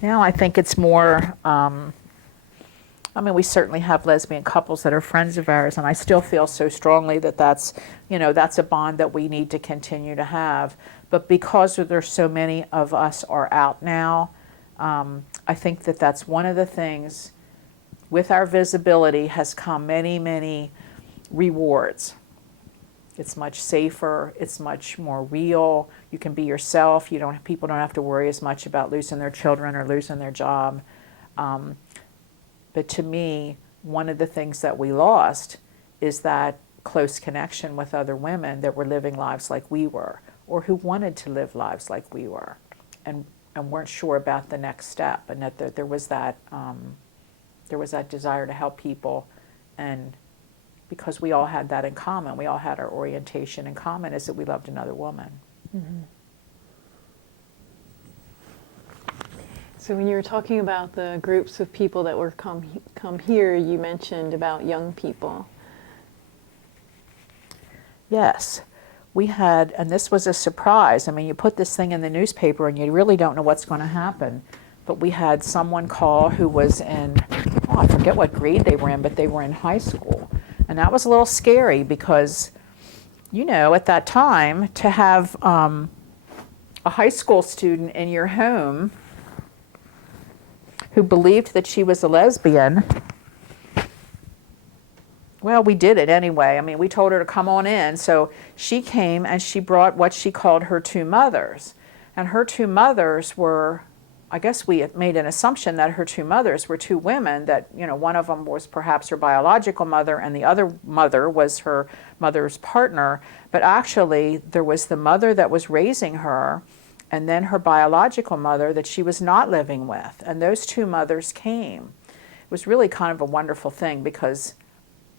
Now I think it's more, I mean, we certainly have lesbian couples that are friends of ours, and I still feel so strongly that that's, you know, that's a bond that we need to continue to have. But because there's so many of us are out now, I think that that's one of the things with our visibility has come many, many rewards. It's much safer, it's much more real. You can be yourself. People don't have to worry as much about losing their children or losing their job. But to me, one of the things that we lost is that close connection with other women that were living lives like we were, or who wanted to live lives like we were, and weren't sure about the next step, and that there was that desire to help people, and because we all had that in common, we all had our orientation in common, is that we loved another woman. Mm-hmm. So when you were talking about the groups of people that were come here, you mentioned about young people. Yes. We had, and this was a surprise. I mean, you put this thing in the newspaper and you really don't know what's going to happen. But we had someone call who was in, I forget what grade they were in, but they were in high school. And that was a little scary because, you know, at that time, to have a high school student in your home who believed that she was a lesbian, well, we did it anyway. I mean, we told her to come on in. So she came and she brought what she called her two mothers. And her two mothers were, I guess we had made an assumption that her two mothers were two women, that, you know, one of them was perhaps her biological mother and the other mother was her mother's partner. But actually, there was the mother that was raising her and then her biological mother that she was not living with. And those two mothers came. It was really kind of a wonderful thing because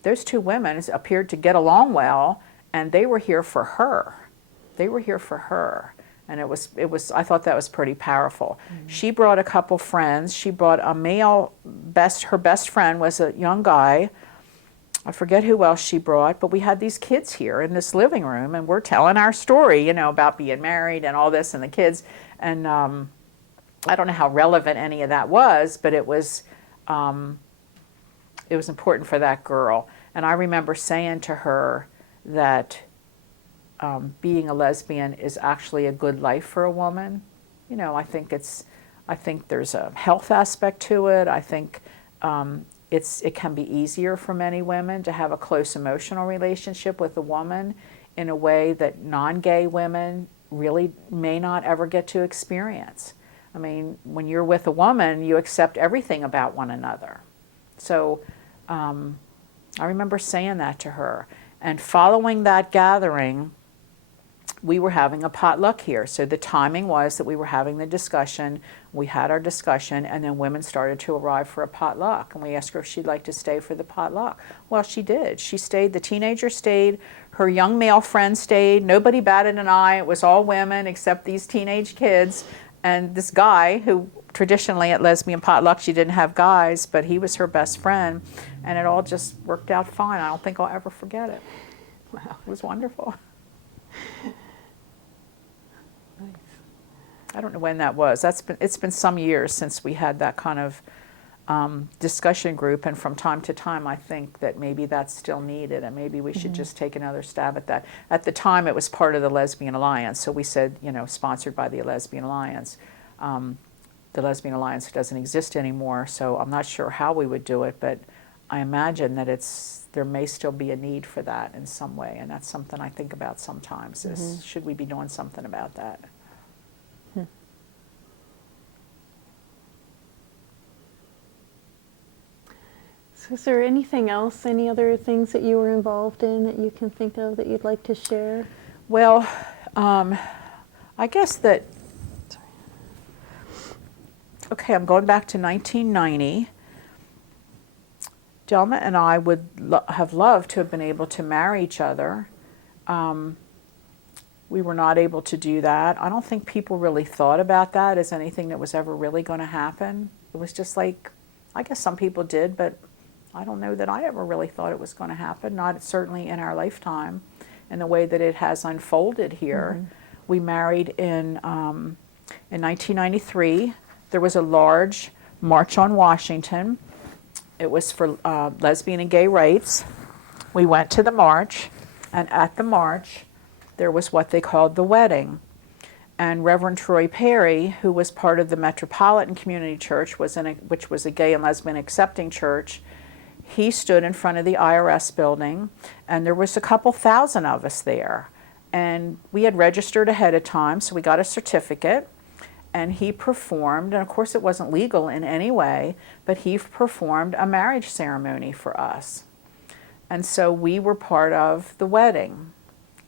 those two women appeared to get along well, and they were here for her. They were here for her. And it was, I thought that was pretty powerful. Mm-hmm. She brought a couple friends. She brought a male, her best friend was a young guy. I forget who else she brought, but we had these kids here in this living room, and we're telling our story, you know, about being married and all this and the kids. And I don't know how relevant any of that was, but it was important for that girl. And I remember saying to her that being a lesbian is actually a good life for a woman. You know, I think there's a health aspect to it. I think it can be easier for many women to have a close emotional relationship with a woman in a way that non-gay women really may not ever get to experience. I mean, when you're with a woman, you accept everything about one another. So I remember saying that to her. And following that gathering, we were having a potluck here. So the timing was that we were having the discussion, we had our discussion, and then women started to arrive for a potluck. And we asked her if she'd like to stay for the potluck. Well, she did. She stayed. The teenager stayed. Her young male friend stayed. Nobody batted an eye. It was all women except these teenage kids. And this guy, who traditionally at lesbian potlucks you didn't have guys, but he was her best friend. And it all just worked out fine. I don't think I'll ever forget it. Wow, it was wonderful. Nice. I don't know when that was. It's been some years since we had that kind of discussion group, and from time to time I think that maybe that's still needed, and maybe we should just take another stab at that. At the time it was part of the Lesbian Alliance, so we said, you know, sponsored by the Lesbian Alliance. The Lesbian Alliance doesn't exist anymore, so I'm not sure how we would do it, but I imagine that there may still be a need for that in some way, and that's something I think about sometimes, is should we be doing something about that? So is there anything else, any other things that you were involved in that you can think of that you'd like to share? Well, I guess that, okay, I'm going back to 1990. Delma and I would have loved to have been able to marry each other. We were not able to do that. I don't think people really thought about that as anything that was ever really going to happen. It was just like, I guess some people did, but I don't know that I ever really thought it was going to happen, not certainly in our lifetime, in the way that it has unfolded here. We married in 1993. there was a large March on Washington. It was for lesbian and gay rights. We went to the march, and at the march, there was what they called the wedding. And Reverend Troy Perry, who was part of the Metropolitan Community Church, which was a gay and lesbian accepting church, he stood in front of the IRS building, and there was a couple thousand of us there. And we had registered ahead of time, so we got a certificate. And he performed, and of course it wasn't legal in any way, but he performed a marriage ceremony for us. And so we were part of the wedding.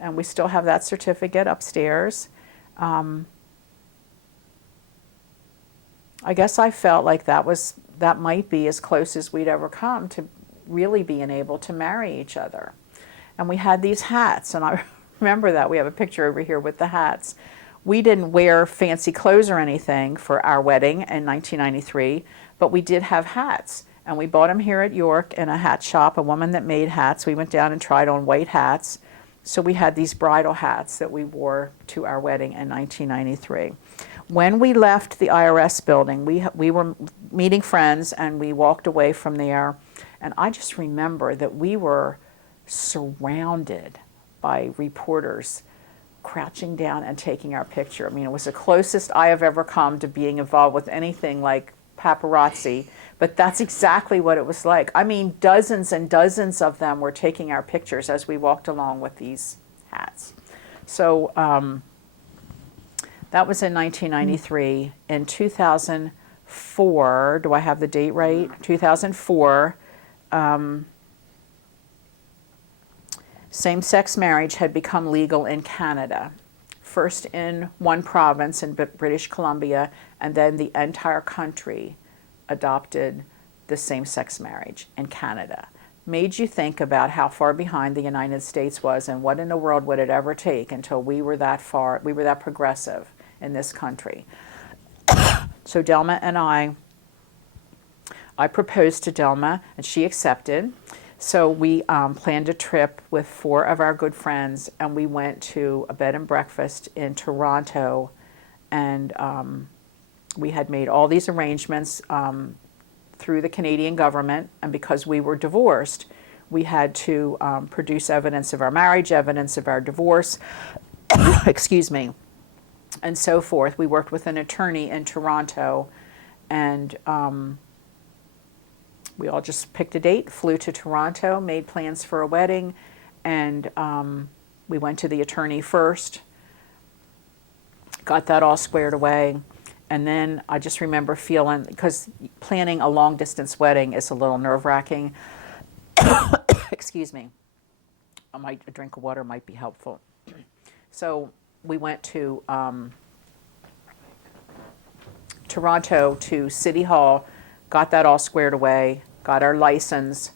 And we still have that certificate upstairs. I guess I felt like that might be as close as we'd ever come to really being able to marry each other. And we had these hats, and I remember that. We have a picture over here with the hats. We didn't wear fancy clothes or anything for our wedding in 1993, but we did have hats. And we bought them here at York in a hat shop, a woman that made hats. We went down and tried on white hats. So we had these bridal hats that we wore to our wedding in 1993. When we left the IRS building, we were meeting friends, and we walked away from there. And I just remember that we were surrounded by reporters crouching down and taking our picture. I mean, it was the closest I have ever come to being involved with anything like paparazzi, but that's exactly what it was like. I mean, dozens and dozens of them were taking our pictures as we walked along with these hats. So that was in 1993. In 2004, do I have the date right? 2004, same-sex marriage had become legal in Canada, first in one province in British Columbia, and then the entire country adopted the same-sex marriage in Canada. Made you think about how far behind the United States was, and what in the world would it ever take until we were that progressive in this country. So Delma and I proposed to Delma, and she accepted. So we planned a trip with 4 of our good friends, and we went to a bed and breakfast in Toronto, and we had made all these arrangements through the Canadian government, and because we were divorced, we had to produce evidence of our marriage, evidence of our divorce, excuse me, and so forth. We worked with an attorney in Toronto, and we all just picked a date, flew to Toronto, made plans for a wedding, and we went to the attorney first, got that all squared away, and then I just remember feeling, because planning a long-distance wedding is a little nerve-wracking. Excuse me. A drink of water might be helpful. So we went to Toronto to City Hall, got that all squared away, got our license,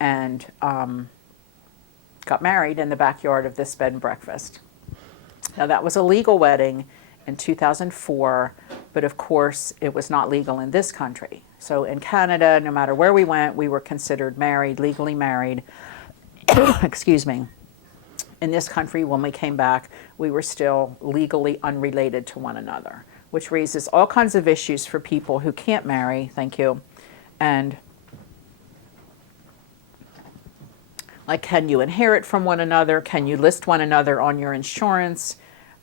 and got married in the backyard of this bed and breakfast. Now that was a legal wedding in 2004, but of course it was not legal in this country. So in Canada, no matter where we went, we were considered married, legally married. Excuse me. In this country, when we came back, we were still legally unrelated to one another, which raises all kinds of issues for people who can't marry, thank you, and like, can you inherit from one another? Can you list one another on your insurance?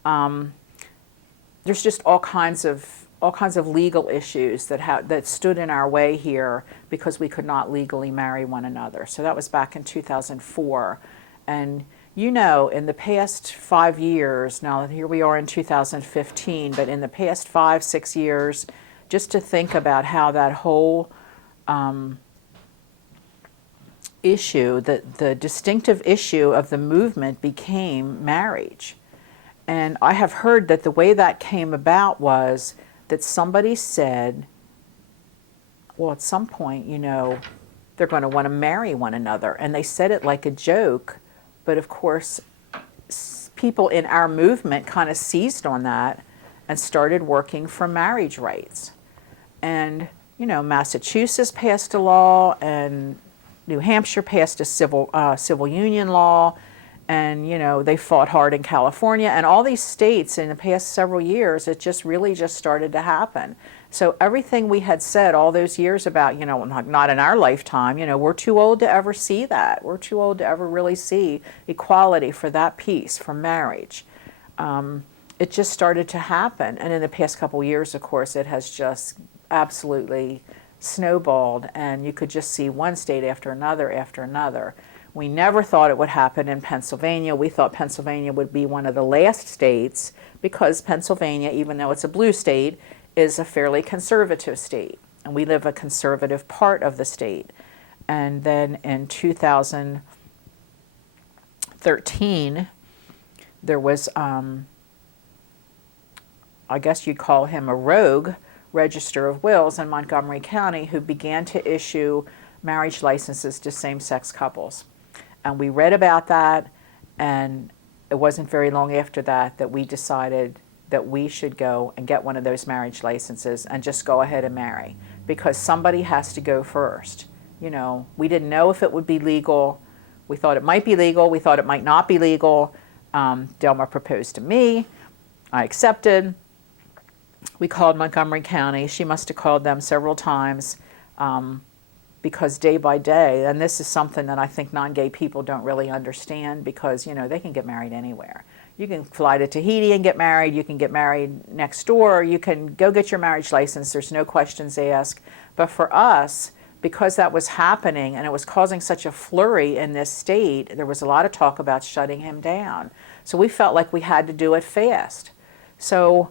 There's just all kinds of legal issues that stood in our way here because we could not legally marry one another. So that was back in 2004, and you know, in the past 5 years, now here we are in 2015, but in the past 5-6 years, just to think about how that whole issue, the distinctive issue of the movement became marriage. And I have heard that the way that came about was that somebody said, well, at some point, you know, they're going to want to marry one another. And they said it like a joke, but of course, people in our movement kind of seized on that and started working for marriage rights. And, you know, Massachusetts passed a law, and New Hampshire passed a civil union law, And, they fought hard in California and all these states in the past several years. It just really just started to happen. So everything we had said all those years about, not in our lifetime, we're too old to ever see that. We're too old to ever really see equality for that piece, for marriage. It just started to happen. And in the past couple of years, of course, it has just absolutely snowballed. And you could just see one state after another after another. We never thought it would happen in Pennsylvania. We thought Pennsylvania would be one of the last states because Pennsylvania, even though it's a blue state, is a fairly conservative state. And we live a conservative part of the state. And then in 2013, there was, I guess you'd call him a rogue register of wills in Montgomery County who began to issue marriage licenses to same-sex couples. And we read about that, and it wasn't very long after that that we decided that we should go and get one of those marriage licenses and just go ahead and marry, because somebody has to go first. We didn't know if it would be legal. We thought it might be legal. We thought it might not be legal. Delma proposed to me. I accepted. We called Montgomery County. She must have called them several times. Because day by day, and this is something that I think non-gay people don't really understand, because they can get married anywhere. You can fly to Tahiti and get married. You can get married next door. You can go get your marriage license. There's no questions asked. But for us, because that was happening and it was causing such a flurry in this state, there was a lot of talk about shutting him down. So we felt like we had to do it fast. So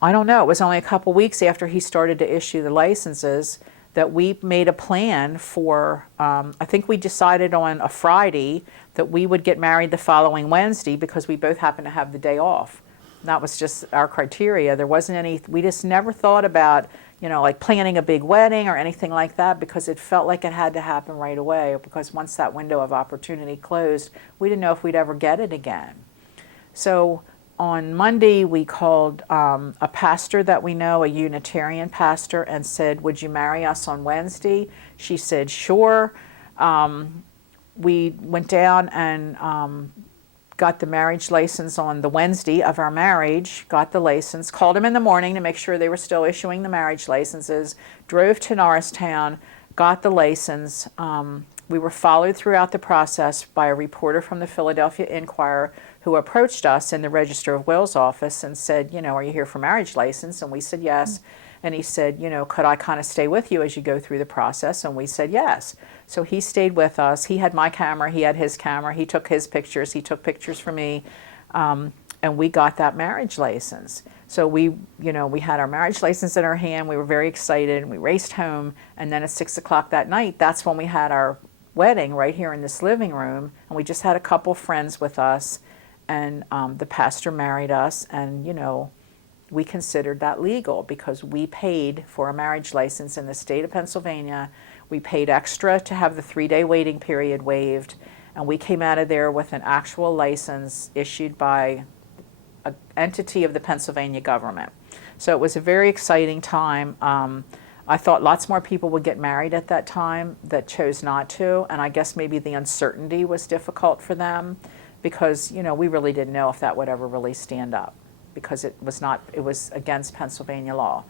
I don't know. It was only a couple weeks after he started to issue the licenses that we made a plan for, I think we decided on a Friday that we would get married the following Wednesday because we both happened to have the day off. And that was just our criteria. There wasn't any, we just never thought about, like planning a big wedding or anything like that, because it felt like it had to happen right away, because once that window of opportunity closed, we didn't know if we'd ever get it again. So on Monday, we called a pastor that we know, a Unitarian pastor, and said, would you marry us on Wednesday? She said, sure. We went down and got the marriage license on the Wednesday of our marriage, got the license, called them in the morning to make sure they were still issuing the marriage licenses, drove to Norristown, got the license. We were followed throughout the process by a reporter from the Philadelphia Inquirer who approached us in the Register of Wills office and said, are you here for marriage license? And we said yes. And he said, could I kind of stay with you as you go through the process? And we said yes. So he stayed with us. He had my camera. He had his camera. He took his pictures. He took pictures for me. And we got that marriage license. So we had our marriage license in our hand. We were very excited. And we raced home. And then at 6 o'clock that night, that's when we had our wedding right here in this living room. And we just had a couple friends with us. And the pastor married us. And, we considered that legal because we paid for a marriage license in the state of Pennsylvania. We paid extra to have the 3-day waiting period waived, and we came out of there with an actual license issued by an entity of the Pennsylvania government. So it was a very exciting time. I thought lots more people would get married at that time that chose not to, and I guess maybe the uncertainty was difficult for them because, we really didn't know if that would ever really stand up, because it was against Pennsylvania law.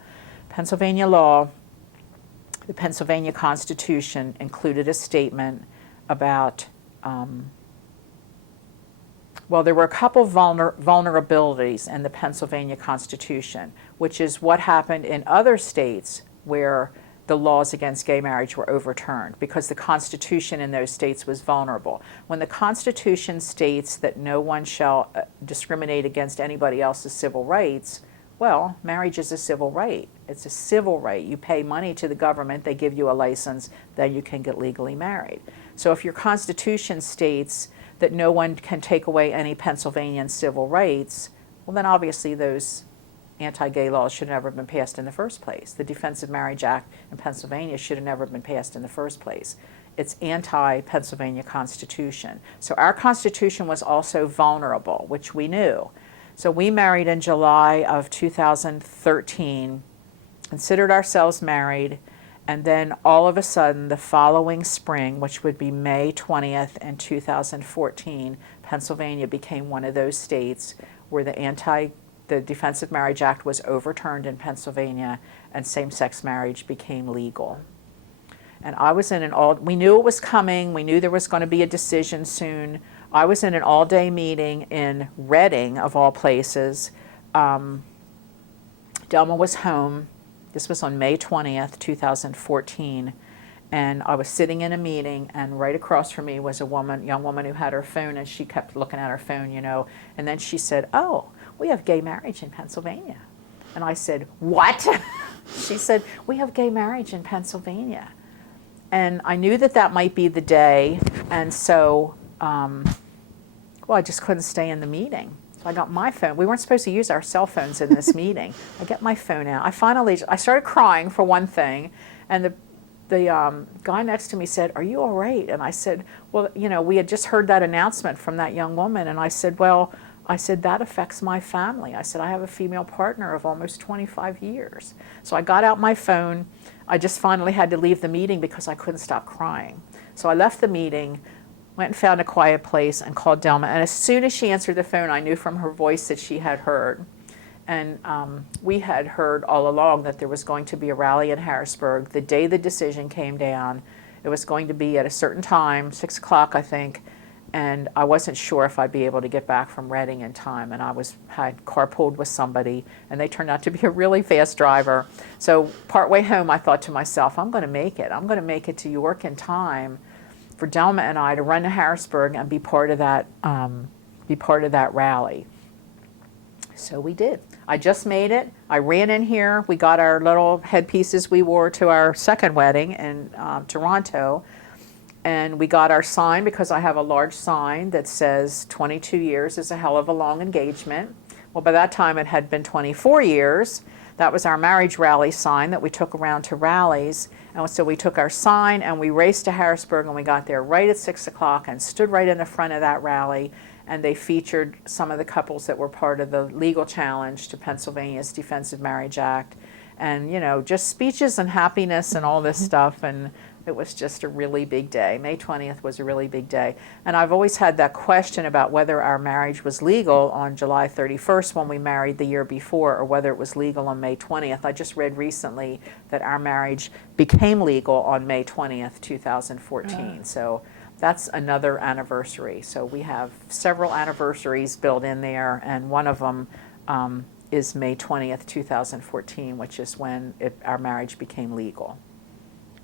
Pennsylvania law, the Pennsylvania Constitution included a statement about, there were a couple vulnerabilities in the Pennsylvania Constitution, which is what happened in other states where the laws against gay marriage were overturned because the Constitution in those states was vulnerable. When the Constitution states that no one shall discriminate against anybody else's civil rights, well, marriage is a civil right. It's a civil right. You pay money to the government, they give you a license, then you can get legally married. So if your Constitution states that no one can take away any Pennsylvanian civil rights, well, then obviously those anti-gay laws should have never been passed in the first place. The Defense of Marriage Act in Pennsylvania should have never been passed in the first place. It's anti-Pennsylvania Constitution. So our Constitution was also vulnerable, which we knew. So we married in July of 2013, considered ourselves married, and then all of a sudden the following spring, which would be May 20th in 2014, Pennsylvania became one of those states where the Defense of Marriage Act was overturned in Pennsylvania and same-sex marriage became legal. And I was in we knew it was coming, we knew there was going to be a decision soon. I was in an all-day meeting in Reading, of all places. Delma was home. This was on May 20th, 2014. And I was sitting in a meeting, and right across from me was a young woman who had her phone, and she kept looking at her phone, and then she said, "Oh, we have gay marriage in Pennsylvania." And I said, "What?" She said, "We have gay marriage in Pennsylvania." And I knew that might be the day, and so, I just couldn't stay in the meeting. So I got my phone. We weren't supposed to use our cell phones in this meeting. I get my phone out. I started crying for one thing, and the guy next to me said, "Are you all right?" And I said, "Well, we had just heard that announcement from that young woman." And I said, "That affects my family." I said, "I have a female partner of almost 25 years. So I got out my phone. I just finally had to leave the meeting because I couldn't stop crying. So I left the meeting, went and found a quiet place and called Delma. And as soon as she answered the phone, I knew from her voice that she had heard. And we had heard all along that there was going to be a rally in Harrisburg. The day the decision came down, it was going to be at a certain time, 6 o'clock, I think, and I wasn't sure if I'd be able to get back from Reading in time, and I had carpooled with somebody, and they turned out to be a really fast driver. So partway home, I thought to myself, I'm going to make it. I'm going to make it to York in time for Delma and I to run to Harrisburg and be part of that rally. So we did. I just made it. I ran in here. We got our little headpieces we wore to our second wedding in Toronto. And we got our sign, because I have a large sign that says 22 years is a hell of a long engagement. Well, by that time it had been 24 years. That was our marriage rally sign that we took around to rallies. And so we took our sign and we raced to Harrisburg, and we got there right at 6 o'clock and stood right in the front of that rally. And they featured some of the couples that were part of the legal challenge to Pennsylvania's Defense of Marriage Act. And, just speeches and happiness and all this stuff. And it was just a really big day. May 20th was a really big day. And I've always had that question about whether our marriage was legal on July 31st when we married the year before, or whether it was legal on May 20th. I just read recently that our marriage became legal on May 20th, 2014. So that's another anniversary. So we have several anniversaries built in there, and one of them is May 20th, 2014, which is when our marriage became legal.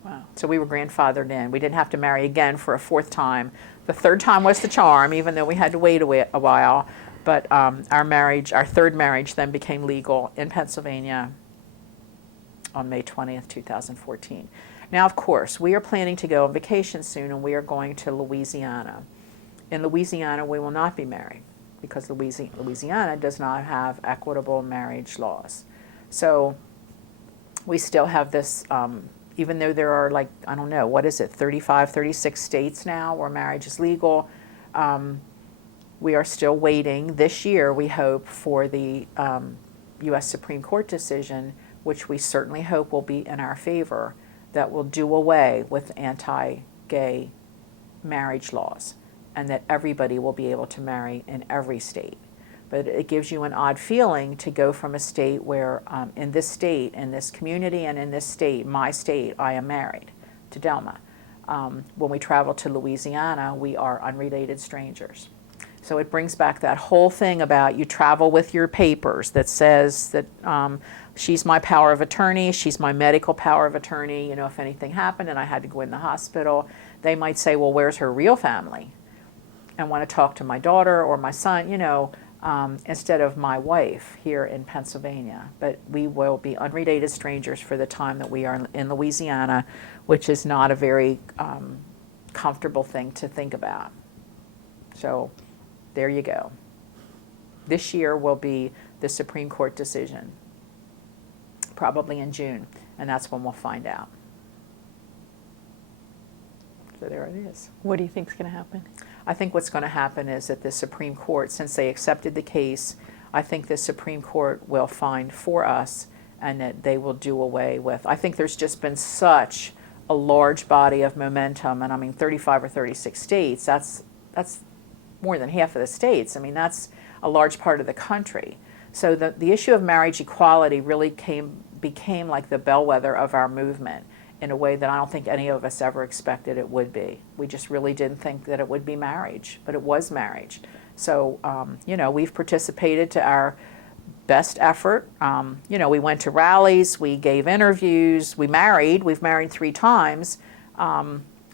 Wow. So we were grandfathered in. We didn't have to marry again for a fourth time. The third time was the charm, even though we had to wait a while. But our third marriage then became legal in Pennsylvania on May 20th, 2014. Now, of course, we are planning to go on vacation soon, and we are going to Louisiana. In Louisiana, we will not be married because Louisiana does not have equitable marriage laws. So we still have this, even though there are 35, 36 states now where marriage is legal, we are still waiting this year, we hope, for the U.S. Supreme Court decision, which we certainly hope will be in our favor, that will do away with anti-gay marriage laws, and that everybody will be able to marry in every state. But it gives you an odd feeling to go from a state where, in this state, in this community, and in this state, my state, I am married to Delma. When we travel to Louisiana, we are unrelated strangers. So it brings back that whole thing about you travel with your papers that says that she's my power of attorney, she's my medical power of attorney. If anything happened and I had to go in the hospital, they might say, well, where's her real family? And want to talk to my daughter or my son, instead of my wife here in Pennsylvania. But we will be unrelated strangers for the time that we are in Louisiana, which is not a very comfortable thing to think about. So there you go. This year will be the Supreme Court decision, probably in June, and that's when we'll find out. So there it is. What do you think is going to happen? I think what's going to happen is that the Supreme Court, since they accepted the case, I think the Supreme Court will find for us, and that they will do away with. I think there's just been such a large body of momentum, and 35 or 36 states, that's more than half of the states. I mean, that's a large part of the country. So the issue of marriage equality really became like the bellwether of our movement in a way that I don't think any of us ever expected it would be. We just really didn't think that it would be marriage, but it was marriage. So, you know, we've participated to our best effort. You know, we went to rallies, we gave interviews, we've married 3 times.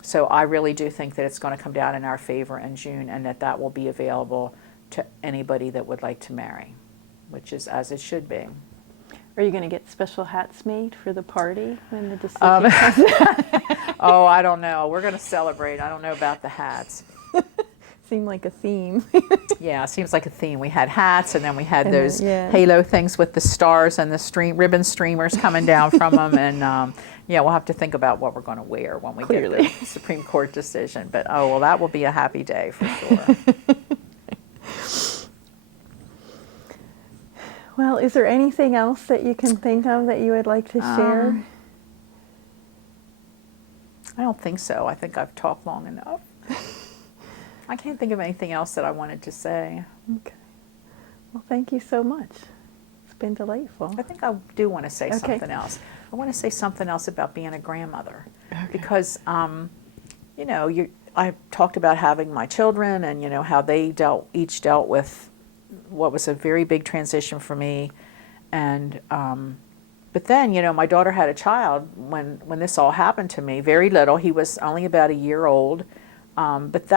So I really do think that it's going to come down in our favor in June, and that will be available to anybody that would like to marry, which is as it should be. Are you going to get special hats made for the party when the decision comes? Oh, I don't know. We're going to celebrate. I don't know about the hats. Seemed like a theme. Yeah, it seems like a theme. We had hats, and then we had And those yeah. halo things with the stars and the ribbon streamers coming down from them. And yeah, we'll have to think about what we're going to wear when we Clearly. get the Supreme Court decision. But oh, well, that will be a happy day for sure. Well, is there anything else that you can think of that you would like to share? I don't think so. I think I've talked long enough. I can't think of anything else that I wanted to say. Okay. Well, thank you so much. It's been delightful. I think I do want to say Okay. something else. I want to say something else about being a grandmother. Okay. Because, you know, I talked about having my children and, you know, how they each dealt with what was a very big transition for me. And, but then, you know, my daughter had a child when this all happened to me, very little. He was only about a year old. But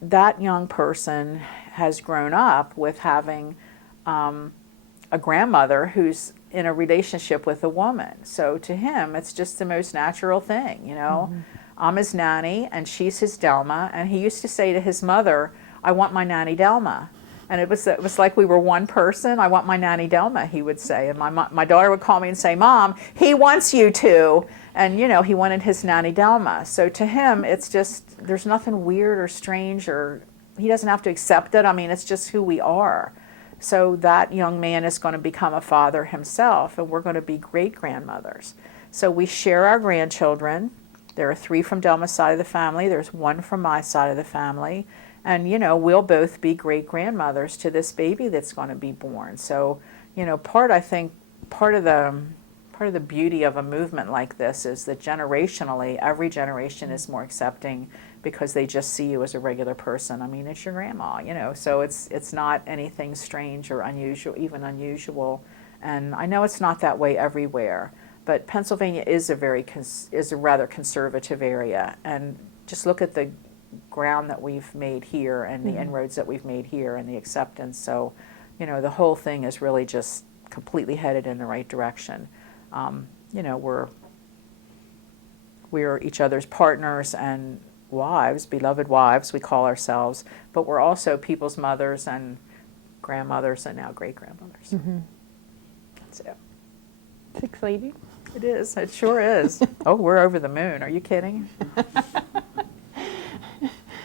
that young person has grown up with having a grandmother who's in a relationship with a woman. So to him, it's just the most natural thing, you know. Mm-hmm. I'm his nanny, and she's his Delma. And he used to say to his mother, "I want my nanny Delma." And it was like we were one person. "I want my nanny Delma," he would say. And my daughter would call me and say, "Mom, he wants you to." And, you know, he wanted his nanny Delma. So to him, it's just, there's nothing weird or strange, or he doesn't have to accept it. I mean, it's just who we are. So that young man is going to become a father himself, and we're going to be great-grandmothers. So we share our grandchildren. There are 3 from Delma's side of the family. There's 1 from my side of the family. And, you know, we'll both be great-grandmothers to this baby that's going to be born. So, you know, I think part of the beauty of a movement like this is that generationally, every generation is more accepting because they just see you as a regular person. I mean, it's your grandma, you know, so it's not anything strange or unusual, even unusual. And I know it's not that way everywhere, but Pennsylvania is a rather conservative area. And just look at the ground that we've made here and the inroads that we've made here and the acceptance. So, you know, the whole thing is really just completely headed in the right direction. You know, we're each other's partners and wives, beloved wives, we call ourselves, but we're also people's mothers and grandmothers and now great-grandmothers. Mm-hmm. That's it. It's exciting. It is. It sure is. Oh, we're over the moon. Are you kidding?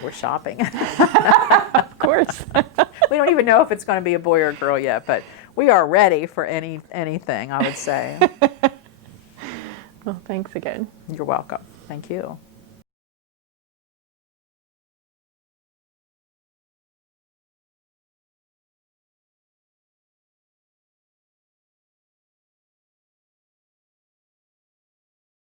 We're shopping. Of course. We don't even know if it's going to be a boy or a girl yet, but we are ready for anything, I would say. Well, thanks again. You're welcome. Thank you.